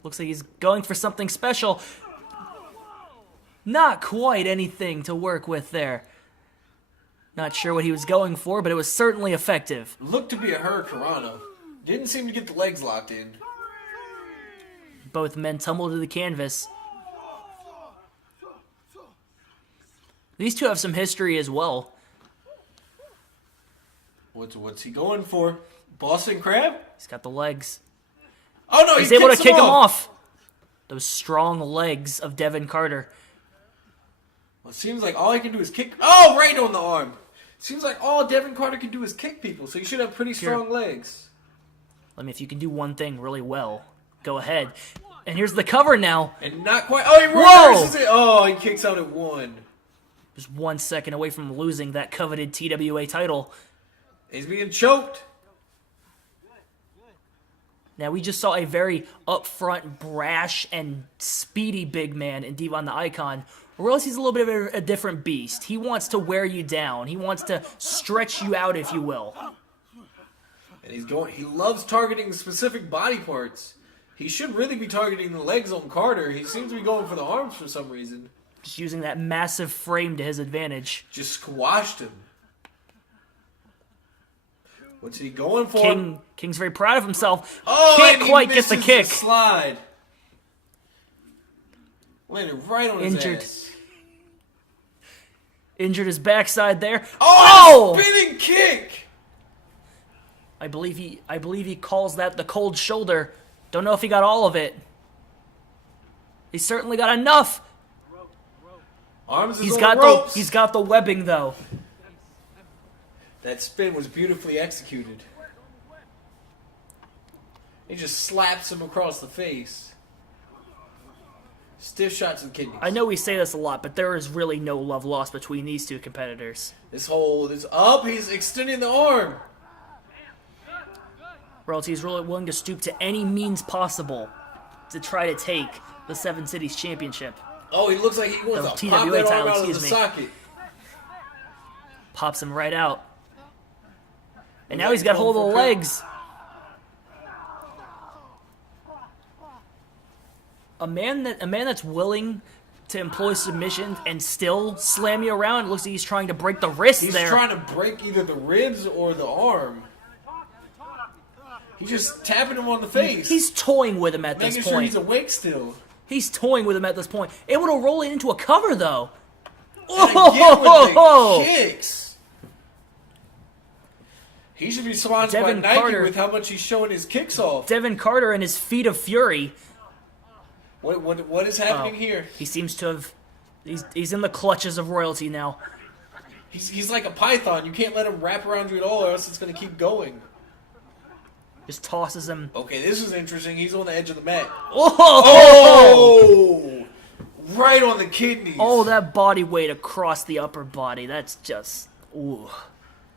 Looks like he's going for something special. Not quite anything to work with there. Not sure what he was going for, but it was certainly effective. Looked to be a Hurricanrana. Didn't seem to get the legs locked in. Both men tumble to the canvas. These two have some history as well. What's he going for? Boston Crab? He's got the legs. Oh no, He's able to kicks kick him off. Those strong legs of Devin Carter. Well, it seems like all he can do is kick. Oh, right on the arm. Seems like all Devin Carter can do is kick people, so he should have pretty strong legs. Let me, if you can do one thing really well, go ahead. And here's the cover now. And not quite. Oh, he reverses it. Oh, he kicks out at one. Just 1 second away from losing that coveted TWA title. He's being choked. Now, we just saw a very upfront, brash, and speedy big man in Devon the Icon. Royalty's a little bit of a different beast. He wants to wear you down. He wants to stretch you out, if you will. And he loves targeting specific body parts. He should really be targeting the legs on Carter. He seems to be going for the arms for some reason. Just using that massive frame to his advantage. Just squashed him. What's he going for? King's very proud of himself. Oh, Can't and he quite get the misses kick. slide. Landed right on Injured. his ass. Injured his backside there. Oh! Spinning kick! I believe he calls that the cold shoulder. Don't know if he got all of it. He certainly got enough. Arms is He's on got the ropes. he's got the webbing though. That spin was beautifully executed. He just slaps him across the face. Stiff shots to the kidneys. I know we say this a lot, but there is really no love lost between these two competitors. This hold is up. He's extending the arm. Royalty is really willing to stoop to any means possible to try to take the Seven Cities Championship. Oh, he looks like he wants The to pop TWA that arm title, out of the excuse me. socket. Pops him right out. And now he's got hold of the legs. A man that's willing to employ submission and still slam you around, it looks like he's trying to break the wrist He's there. trying to break either the ribs or the arm. He's just tapping him on the face. He's toying with him at this making point. sure he's awake still. He's toying with him at this point. Able to roll it into a cover, though. And again with Oh! the kicks. He should be sponsored Devin by Nike Carter. with how much he's showing his kicks off. Devin Carter and his feet of fury. What is happening here? He seems to have... He's in the clutches of royalty now. He's like a python. You can't let him wrap around you at all or else it's going to keep going. Just tosses him. Okay, this is interesting. He's on the edge of the mat. Oh! Oh! Right on the kidneys. Oh, that body weight across the upper body. That's just... Ooh.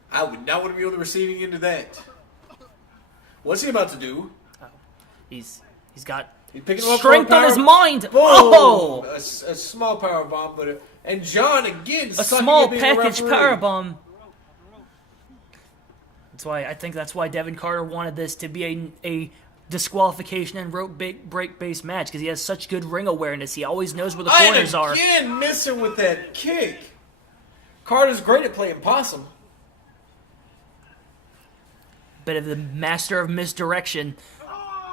I would not want to be on the receiving end of that. What's he about to do? He's got He's picking him up strength for a on his power- mind. Boom! Oh! A small power bomb, but and John again. A sucking small at being a package referee. powerbomb. I think that's why Devin Carter wanted this to be a disqualification and rope break based match because he has such good ring awareness. He always knows where the corners are. Again, missing with that kick. Carter's great at playing possum. Bit of the master of misdirection.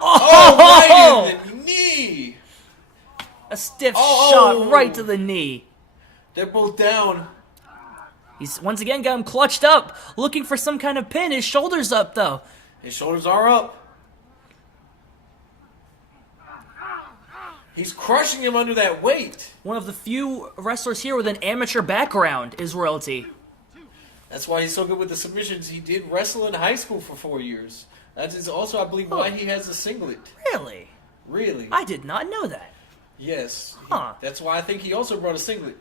Oh, right in the knee. A stiff Oh. shot right to the knee. They're both down. He's once again got him clutched up, looking for some kind of pin. His shoulders up though. His shoulders are up. He's crushing him under that weight. One of the few wrestlers here with an amateur background is royalty. That's why he's so good with the submissions. He did wrestle in high school for 4 years. That is also, I believe, why he has a singlet. Really? Really? I did not know that. Yes. Huh. That's why I think he also brought a singlet.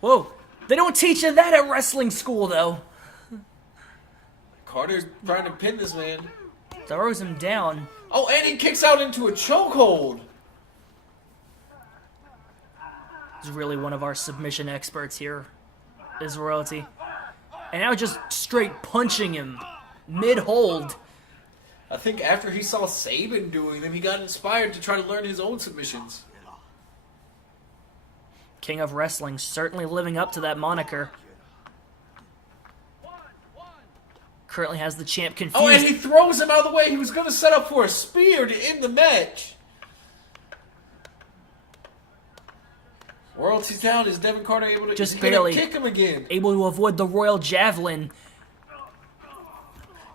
Whoa. They don't teach you that at wrestling school, though. Carter's trying to pin this man. Throws him down. Oh, and he kicks out into a chokehold. He's really one of our submission experts here, is royalty. And now just straight punching him mid-hold. I think after he saw Saban doing them, he got inspired to try to learn his own submissions. King of Wrestling certainly living up to that moniker. Currently has the champ confused. Oh, and he throws him out of the way. He was going to set up for a spear to end the match. Royalty's down. Is Devin Carter able to Just barely kick him again? able to avoid the Royal Javelin.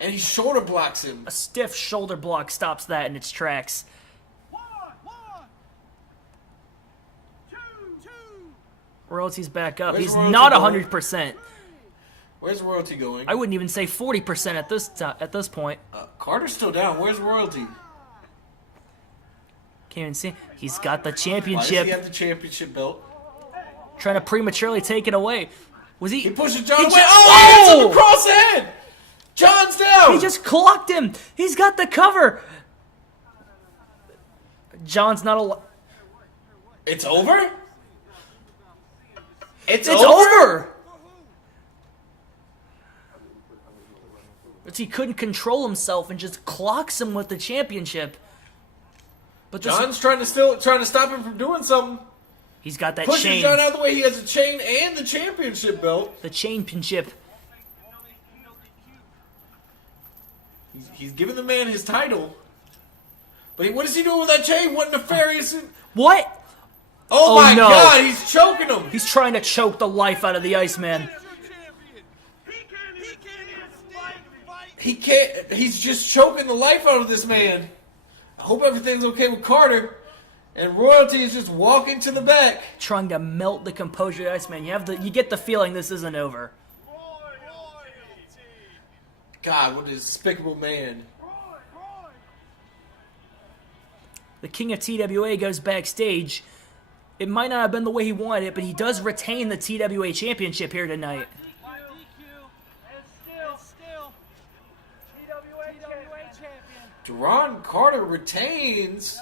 And he shoulder blocks him. A stiff shoulder block stops that in its tracks. Royalty's back up. Where's He's Royalty not going? 100%. Where's Royalty going? I wouldn't even say 40% at this point. Carter's still down. Where's Royalty? Can't even see. He's got the Why does championship. he have the championship belt? Trying to prematurely take it away. Was he? He pushes John He away. ju- Oh, he hits him across the head. John's down. He just clocked him. He's got the cover. John's not a. It's over? It's over. But he couldn't control himself and just clocks him with the championship. But this, John's trying to stop him from doing something. he's got that Pushes chain. John out of the way. He has a chain and the championship belt. The championship. He's giving the man his title. But what is he doing with that chain? What nefarious... What? Oh, Oh, my no. God, he's choking him. He's trying to choke the life out of the Iceman. He can't... He's just choking the life out of this man. I hope everything's okay with Carter. And Royalty is just walking to the back. Trying to melt the composure of the Iceman. You get the feeling this isn't over. God, what a despicable man. The King of TWA goes backstage. It might not have been the way he wanted it, but he does retain the TWA championship here tonight. Deron Carter retains.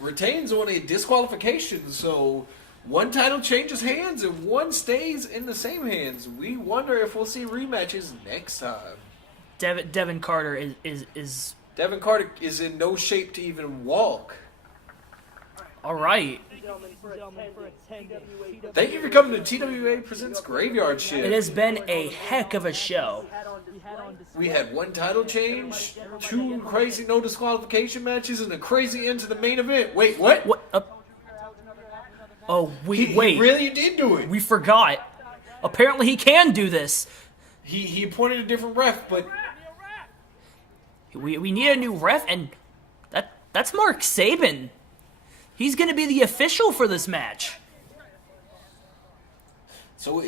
retains on a disqualification, so one title changes hands and one stays in the same hands. We wonder if we'll see rematches next time. Devin Carter is Devin Carter is in no shape to even walk. all right. Thank you for coming to TWA Presents Graveyard Shift. It has been a heck of a show. We had one title change, 2 crazy no disqualification matches, and a crazy end to the main event. Wait, what? What? Oh, He wait. really did do it. We forgot. Apparently he can do this. He appointed a different ref, but We need a new ref, and that's Mark Saban. He's going to be the official for this match. so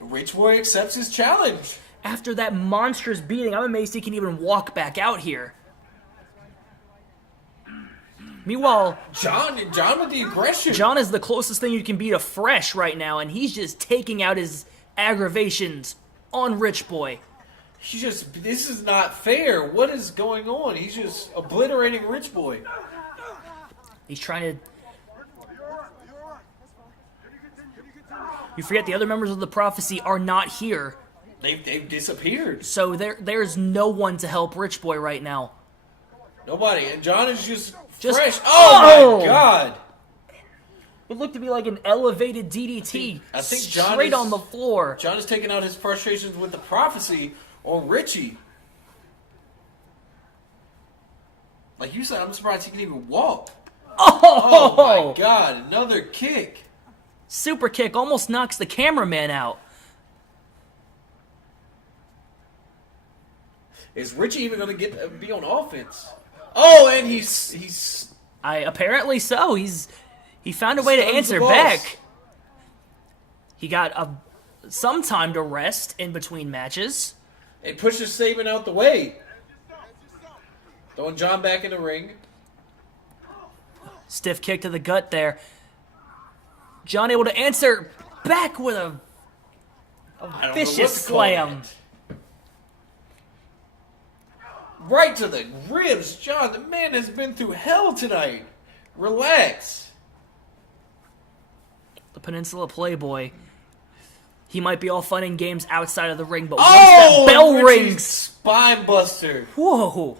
Rich Boy accepts his challenge. After that monstrous beating, I'm amazed he can even walk back out here. Meanwhile, John with the aggression. John is the closest thing you can be to fresh right now, and he's just taking out his aggravations on Rich Boy. This is not fair. What is going on? He's just obliterating Rich Boy. He's trying to... You forget the other members of the Prophecy are not here, They've disappeared. so there's no one to help Rich Boy right now. Nobody. And John is just Just- fresh. Oh! Oh my God. It looked to be like an elevated DDT I think John straight is- on the floor. John is taking out his frustrations with the Prophecy on Richie. Like you said, I'm surprised he can even walk. Oh my God, another kick. Super kick almost knocks the cameraman out. Is Richie even going to be on offense? Oh, and he's Apparently so. He found a way to Stuns the answer boss. back. He got some time to rest in between matches. it pushes Saban out the way. Throwing John back in the ring. Stiff kick to the gut there. John able to answer back with a I don't know vicious what to call slam. it. Right to the ribs. John, the man has been through hell tonight. Relax. The Peninsula Playboy. He might be all fun and games outside of the ring, but Oh, once that bell Richie's rings, spine buster. whoa!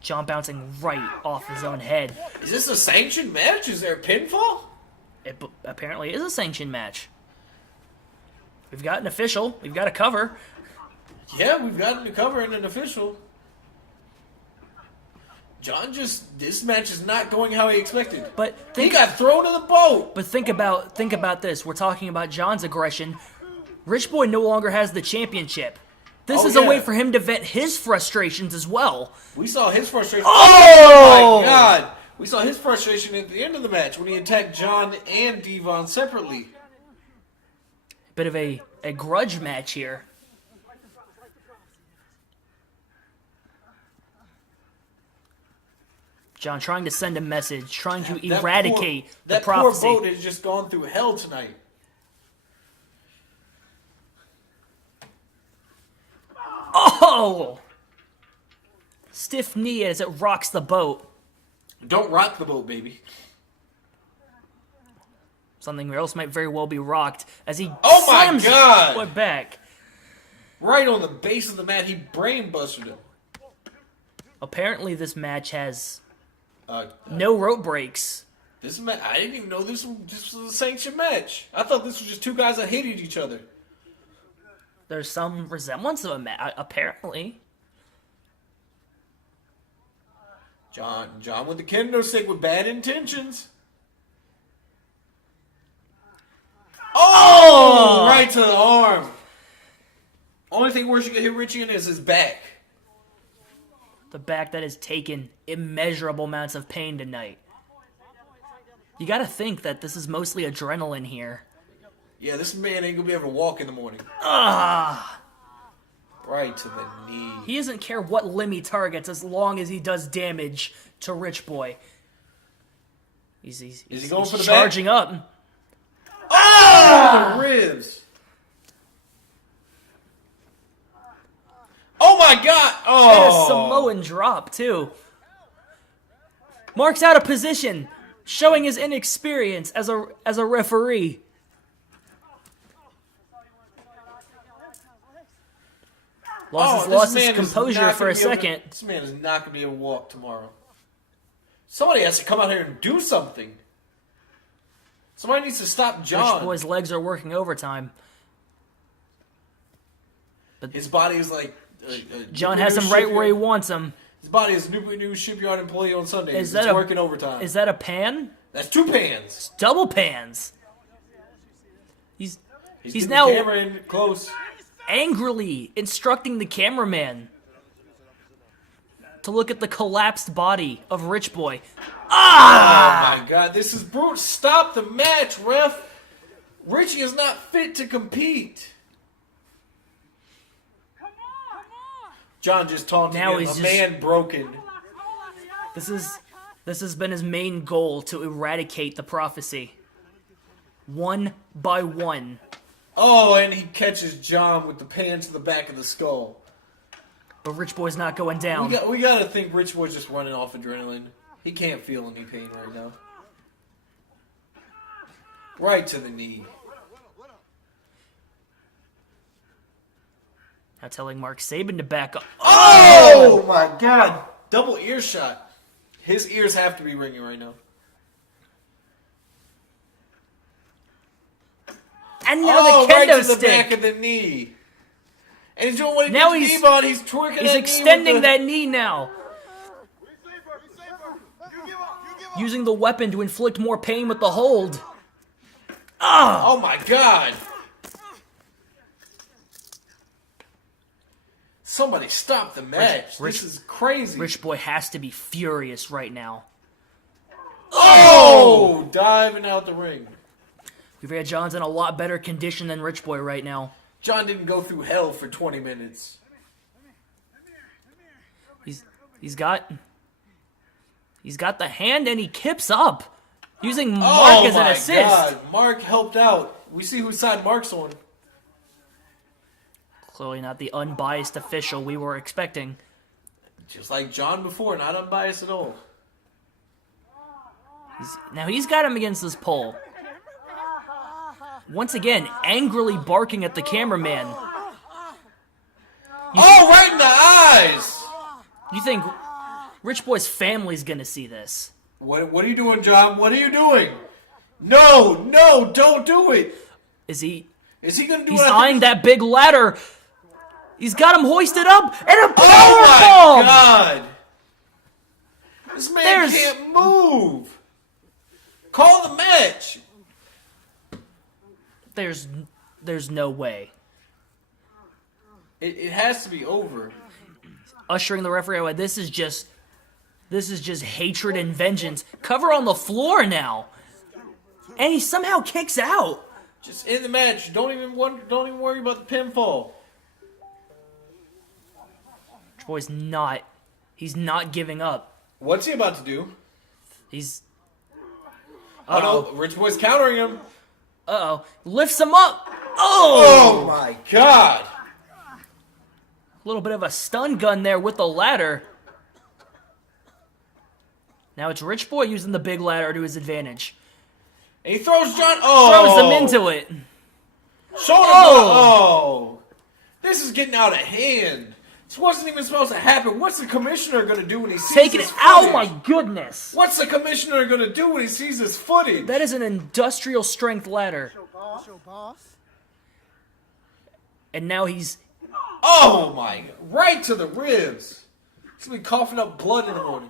John bouncing right off his own head. Is this a sanctioned match? Is there a pinfall? It apparently is a sanctioned match. We've got an official. We've got a cover. Yeah, we've gotten a cover and an official. John this match is not going how he expected. But He got thrown to the boat. But think about this. We're talking about John's aggression. Rich Boy no longer has the championship. This Oh, is a yeah. way for him to vent his frustrations as well. We saw his frustration. Oh! My God! We saw his frustration at the end of the match when he attacked John and Devon separately. Bit of a grudge match here. John trying to send a message, trying to eradicate the that prophecy. poor boat has just gone through hell tonight. Oh! Stiff knee as it rocks the boat. Don't rock the boat, baby. Something else might very well be rocked as he Oh my slams God! his foot back. Right on the base of the mat, he brain busted him. Apparently this match has Uh, no rope breaks. This match, I didn't even know this was a sanctioned match. I thought this was just two guys that hated each other. There's some resemblance of a match, apparently. John with the kendo stick with bad intentions. Oh! Right to the arm. Only thing worse you can hit Richie in is his back. The back that has taken immeasurable amounts of pain tonight. You gotta think that this is mostly adrenaline here. Yeah, this man ain't gonna be able to walk in the morning. Ah! Right to the knee. He doesn't care what limb he targets as long as he does damage to Rich Boy. Is he going for the charging up? Oh! The ribs. Oh my God! And a Oh! Samoan drop too. Mark's out of position, showing his inexperience as a referee. Lost his composure for a second. This man is not going to be able to walk tomorrow. Somebody has to come out here and do something. Somebody needs to stop John. Rich Boy's legs are working overtime. But his body is like... John has him right where he wants him. His body is new shipyard employee on Sundays. Is that it's working overtime. Is that a pan? That's 2 pans. It's double pans. He's now now the camera in close. Angrily instructing the cameraman to look at the collapsed body of Rich Boy. Oh my God, this is brutal. Stop the match, ref. Richie is not fit to compete. John just taunted Now him. he's A man broken. This has been his main goal, to eradicate the prophecy. One by one. Oh, and he catches John with the pan to the back of the skull. But Rich Boy's not going down. We gotta think Rich Boy's just running off adrenaline. He can't feel any pain right now. Right to the knee. Now telling Mark Sabin to back up. Oh my God! Double ear shot. His ears have to be ringing right now. And now the kendo right to stick. the back of the knee. And he's doing what he Now did to he's- Devon. He's twerking He's that extending knee with the... that knee now. Using the weapon to inflict more pain with the hold. Oh my God! Somebody stop the match. This is crazy. Rich Boy has to be furious right now. Oh! Diving out the ring. We've had John's in a lot better condition than Rich Boy right now. John didn't go through hell for 20 minutes. He's got the hand, and he kips up, using Mark as an assist. God. Mark helped out. We see whose side Mark's on. Clearly not the unbiased official we were expecting. Just like John before, not unbiased at all. Now he's got him against this pole. Once again, angrily barking at the cameraman. Right in the eyes! You think Rich Boy's family's gonna see this? What are you doing, John? What are you doing? No, don't do it! Is he gonna do it? He's eyeing that big ladder. He's got him hoisted up, and a powerbomb! Oh my God! This man can't move! Call the match! There's no way. It has to be over. Ushering the referee away. This is just hatred and vengeance. Cover on the floor now, and he somehow kicks out. Just in the match. Don't even worry about the pinfall. Rich Boy's not. He's not giving up. What's he about to do? He's. Oh no! Rich Boy's countering him. Lifts him up. Oh my God! A little bit of a stun gun there with the ladder. Now it's Rich Boy using the big ladder to his advantage. And he throws John. Throws him into it. Shoulder. This is getting out of hand. This wasn't even supposed to happen. What's the commissioner going to do when he sees Taking this it. Oh footage? my goodness. What's the commissioner going to do when he sees this footage? That is an industrial strength ladder. Show boss. And now he's. Oh my! Right to the ribs. He's going to be coughing up blood in the morning.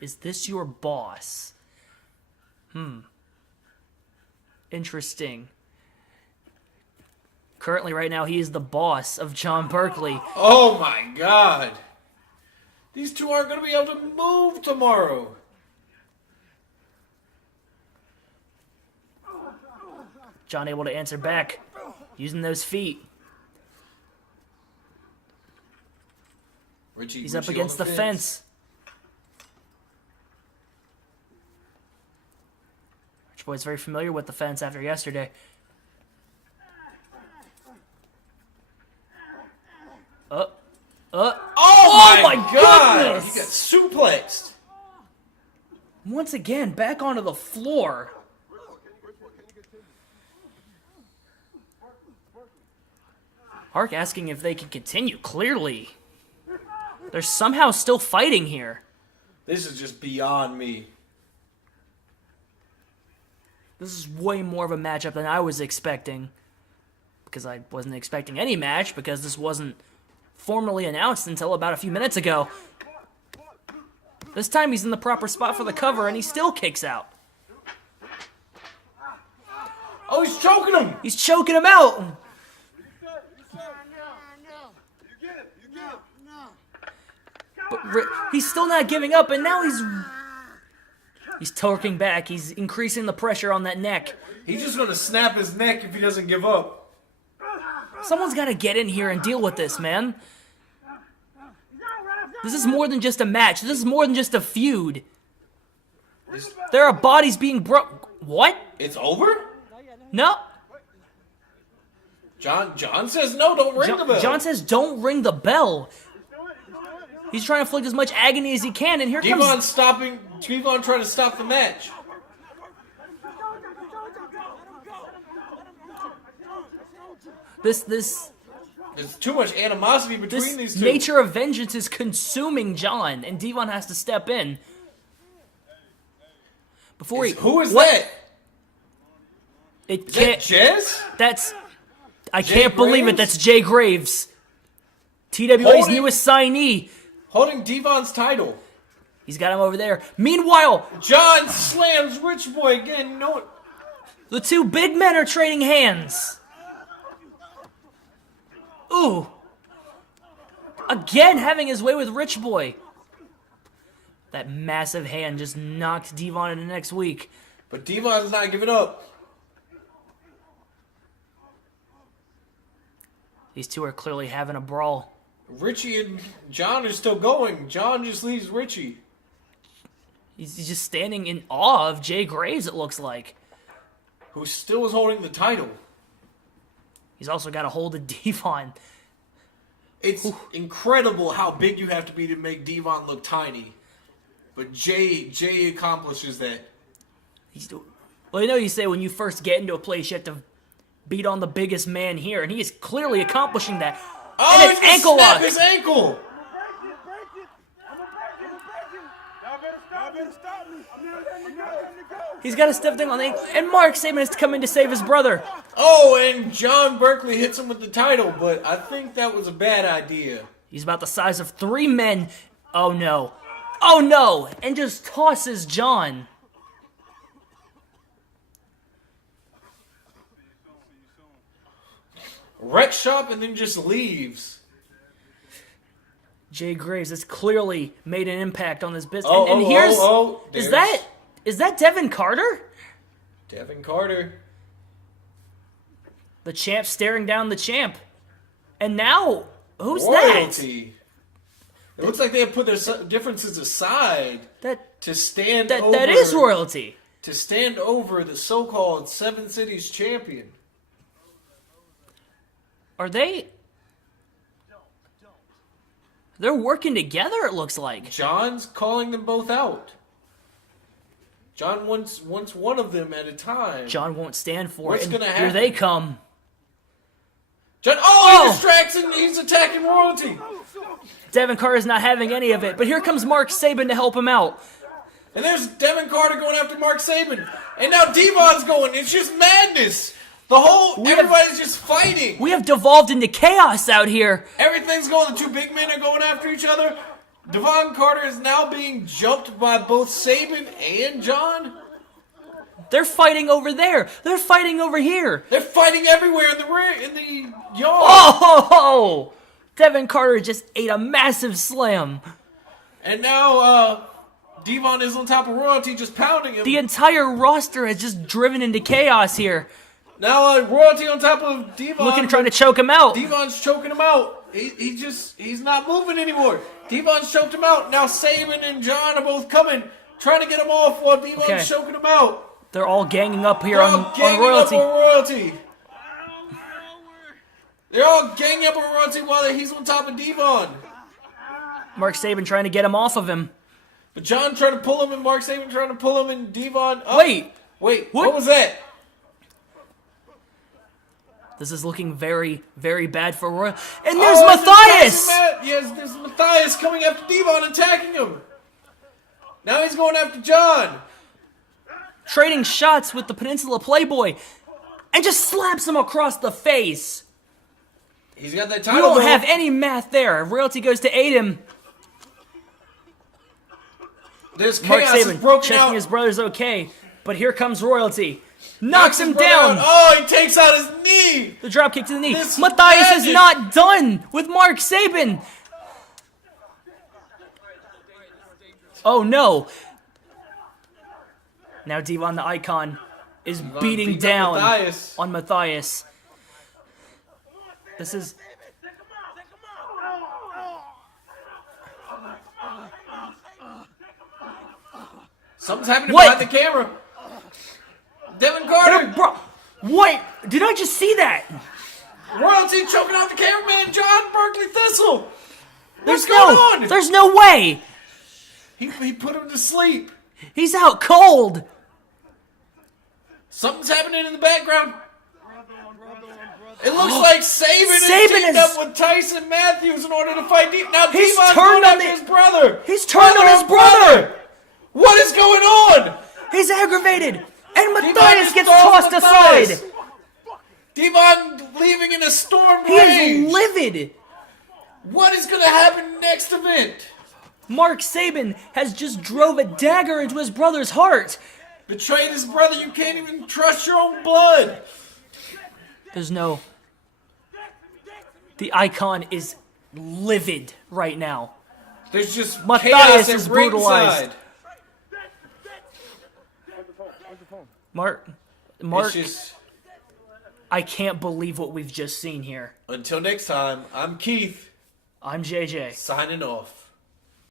Is this your boss? Interesting. Currently, right now, he is the boss of John Berkeley. Oh my God! These two aren't going to be able to move tomorrow. John able to answer back using those feet. He's up against the fence. Rich Boy's very familiar with the fence after yesterday. Oh my God! Goodness! He got suplexed. Once again, back onto the floor. Ark asking if they can continue. Clearly, they're somehow still fighting here. This is just beyond me. This is way more of a matchup than I was expecting. Because I wasn't expecting any match, because this wasn't formally announced until about a few minutes ago. This time he's in the proper spot for the cover, and he still kicks out. Oh, he's choking him! He's choking him out! But he's still not giving up, and now he's torquing back. He's increasing the pressure on that neck. He's just gonna snap his neck if he doesn't give up. Someone's got to get in here and deal with this, man. This is more than just a match. This is more than just a feud. There are bodies being broke. What? It's over? No. John says no, don't ring the bell. John says don't ring the bell. He's trying to inflict as much agony as he can, and here comes... Devon trying to stop the match. There's too much animosity between these two. Nature of vengeance is consuming John, and Devon has to step in. Who is that? Is that Jez? I can't believe it. That's Jay Graves, TWA's newest signee. Holding Devon's title. He's got him over there. Meanwhile, John slams Rich Boy again. No, the two big men are trading hands. Ooh. Again having his way with Rich Boy. That massive hand just knocked Devon into next week. But Devon's not giving up. These two are clearly having a brawl. Richie and John are still going. John just leaves Richie. He's just standing in awe of Jay Graves, it looks like. Who still is holding the title. He's also got a hold of Devon. It's incredible how big you have to be to make Devon look tiny. But Jay accomplishes that. Well, you know you say when you first get into a place you have to beat on the biggest man here, and he is clearly accomplishing that. Oh, and it's ankle lock. His ankle. He's got to step down on the ankle, and Mark Saban has to come in to save his brother. Oh, and John Berkeley hits him with the title, but I think that was a bad idea. He's about the size of 3 men. Oh no. Oh no! And just tosses John. Wreck shop and then just leaves. Jay Graves has clearly made an impact on this business. Is that Devin Carter? Devin Carter. The champ staring down the champ. And now, who's Royalty. It looks like they have put their differences aside to stand over. That is royalty. To stand over the so-called Seven Cities champion. Are they... They're working together, it looks like. John's calling them both out. John wants one of them at a time. John won't stand for What's it. Gonna happen? Here they come. John, he distracts and he's attacking royalty. Devin Carter's not having any of it, but here comes Mark Saban to help him out. And there's Devin Carter going after Mark Saban. And now Devon's going. It's just madness. Everybody's just fighting. We have devolved into chaos out here. Everything's going. The two big men are going after each other. Devon Carter is now being jumped by both Saban and John. They're fighting over there. They're fighting over here. They're fighting everywhere in the yard. Oh! Devin Carter just ate a massive slam. And now Devon is on top of royalty, just pounding him. The entire roster has just driven into chaos here. Now royalty on top of Devon. Trying to choke him out. Devon's choking him out. He's not moving anymore. Devon's choked him out. Now Saban and John are both coming, trying to get him off while Devon's choking him out. They're all ganging up here on royalty. They're all ganging up on royalty while he's on top of Devon. Mark Saban trying to get him off of him. But John trying to pull him and Mark Saban trying to pull him and Devon. Oh, Wait. what What? was that? This is looking very, very bad for Royal. And there's Matthias! Yes, there's Matthias coming after Devon, attacking him. Now he's going after John. Trading shots with the Peninsula Playboy. And just slaps him across the face. He's got that We title. don't have any math there. Royalty goes to aid him. There's Mark chaos. It's Saban broken checking out. his brother's okay. But here comes Royalty. Knocks him his brother down. out. Oh, he takes out his knee. The drop kick to the knee. This Matthias is madness. not done with Mark Saban. Oh no. Now Devon the Icon is beating beating up down Matthias. on Matthias. This is... Something's happening What? behind the camera. Devin Carter. Bro, what? Did I just see that? Royalty choking out the cameraman, John Berkeley Thistle. What's There's going no, on? There's no way. He put him to sleep. He's out cold. Something's happening in the background. It looks like Saban is Saban teamed is- up with Tyson Matthews in order to fight Deep. Now He's Devon's turned going on after the- his brother. He's turned on his brother. What is going on? He's aggravated. And Devon Matthias just gets throws tossed Matthias. aside. Devon leaving in a storm He rage. is livid. What is going to happen next event? Mark Saban has just drove a dagger into his brother's heart. Betrayed his brother. You can't even trust your own blood. There's no... The Icon is livid right now. There's just Matthias chaos is at brutalized. ringside. Mark, It's just... I can't believe what we've just seen here. Until next time, I'm Keith, I'm JJ. signing off.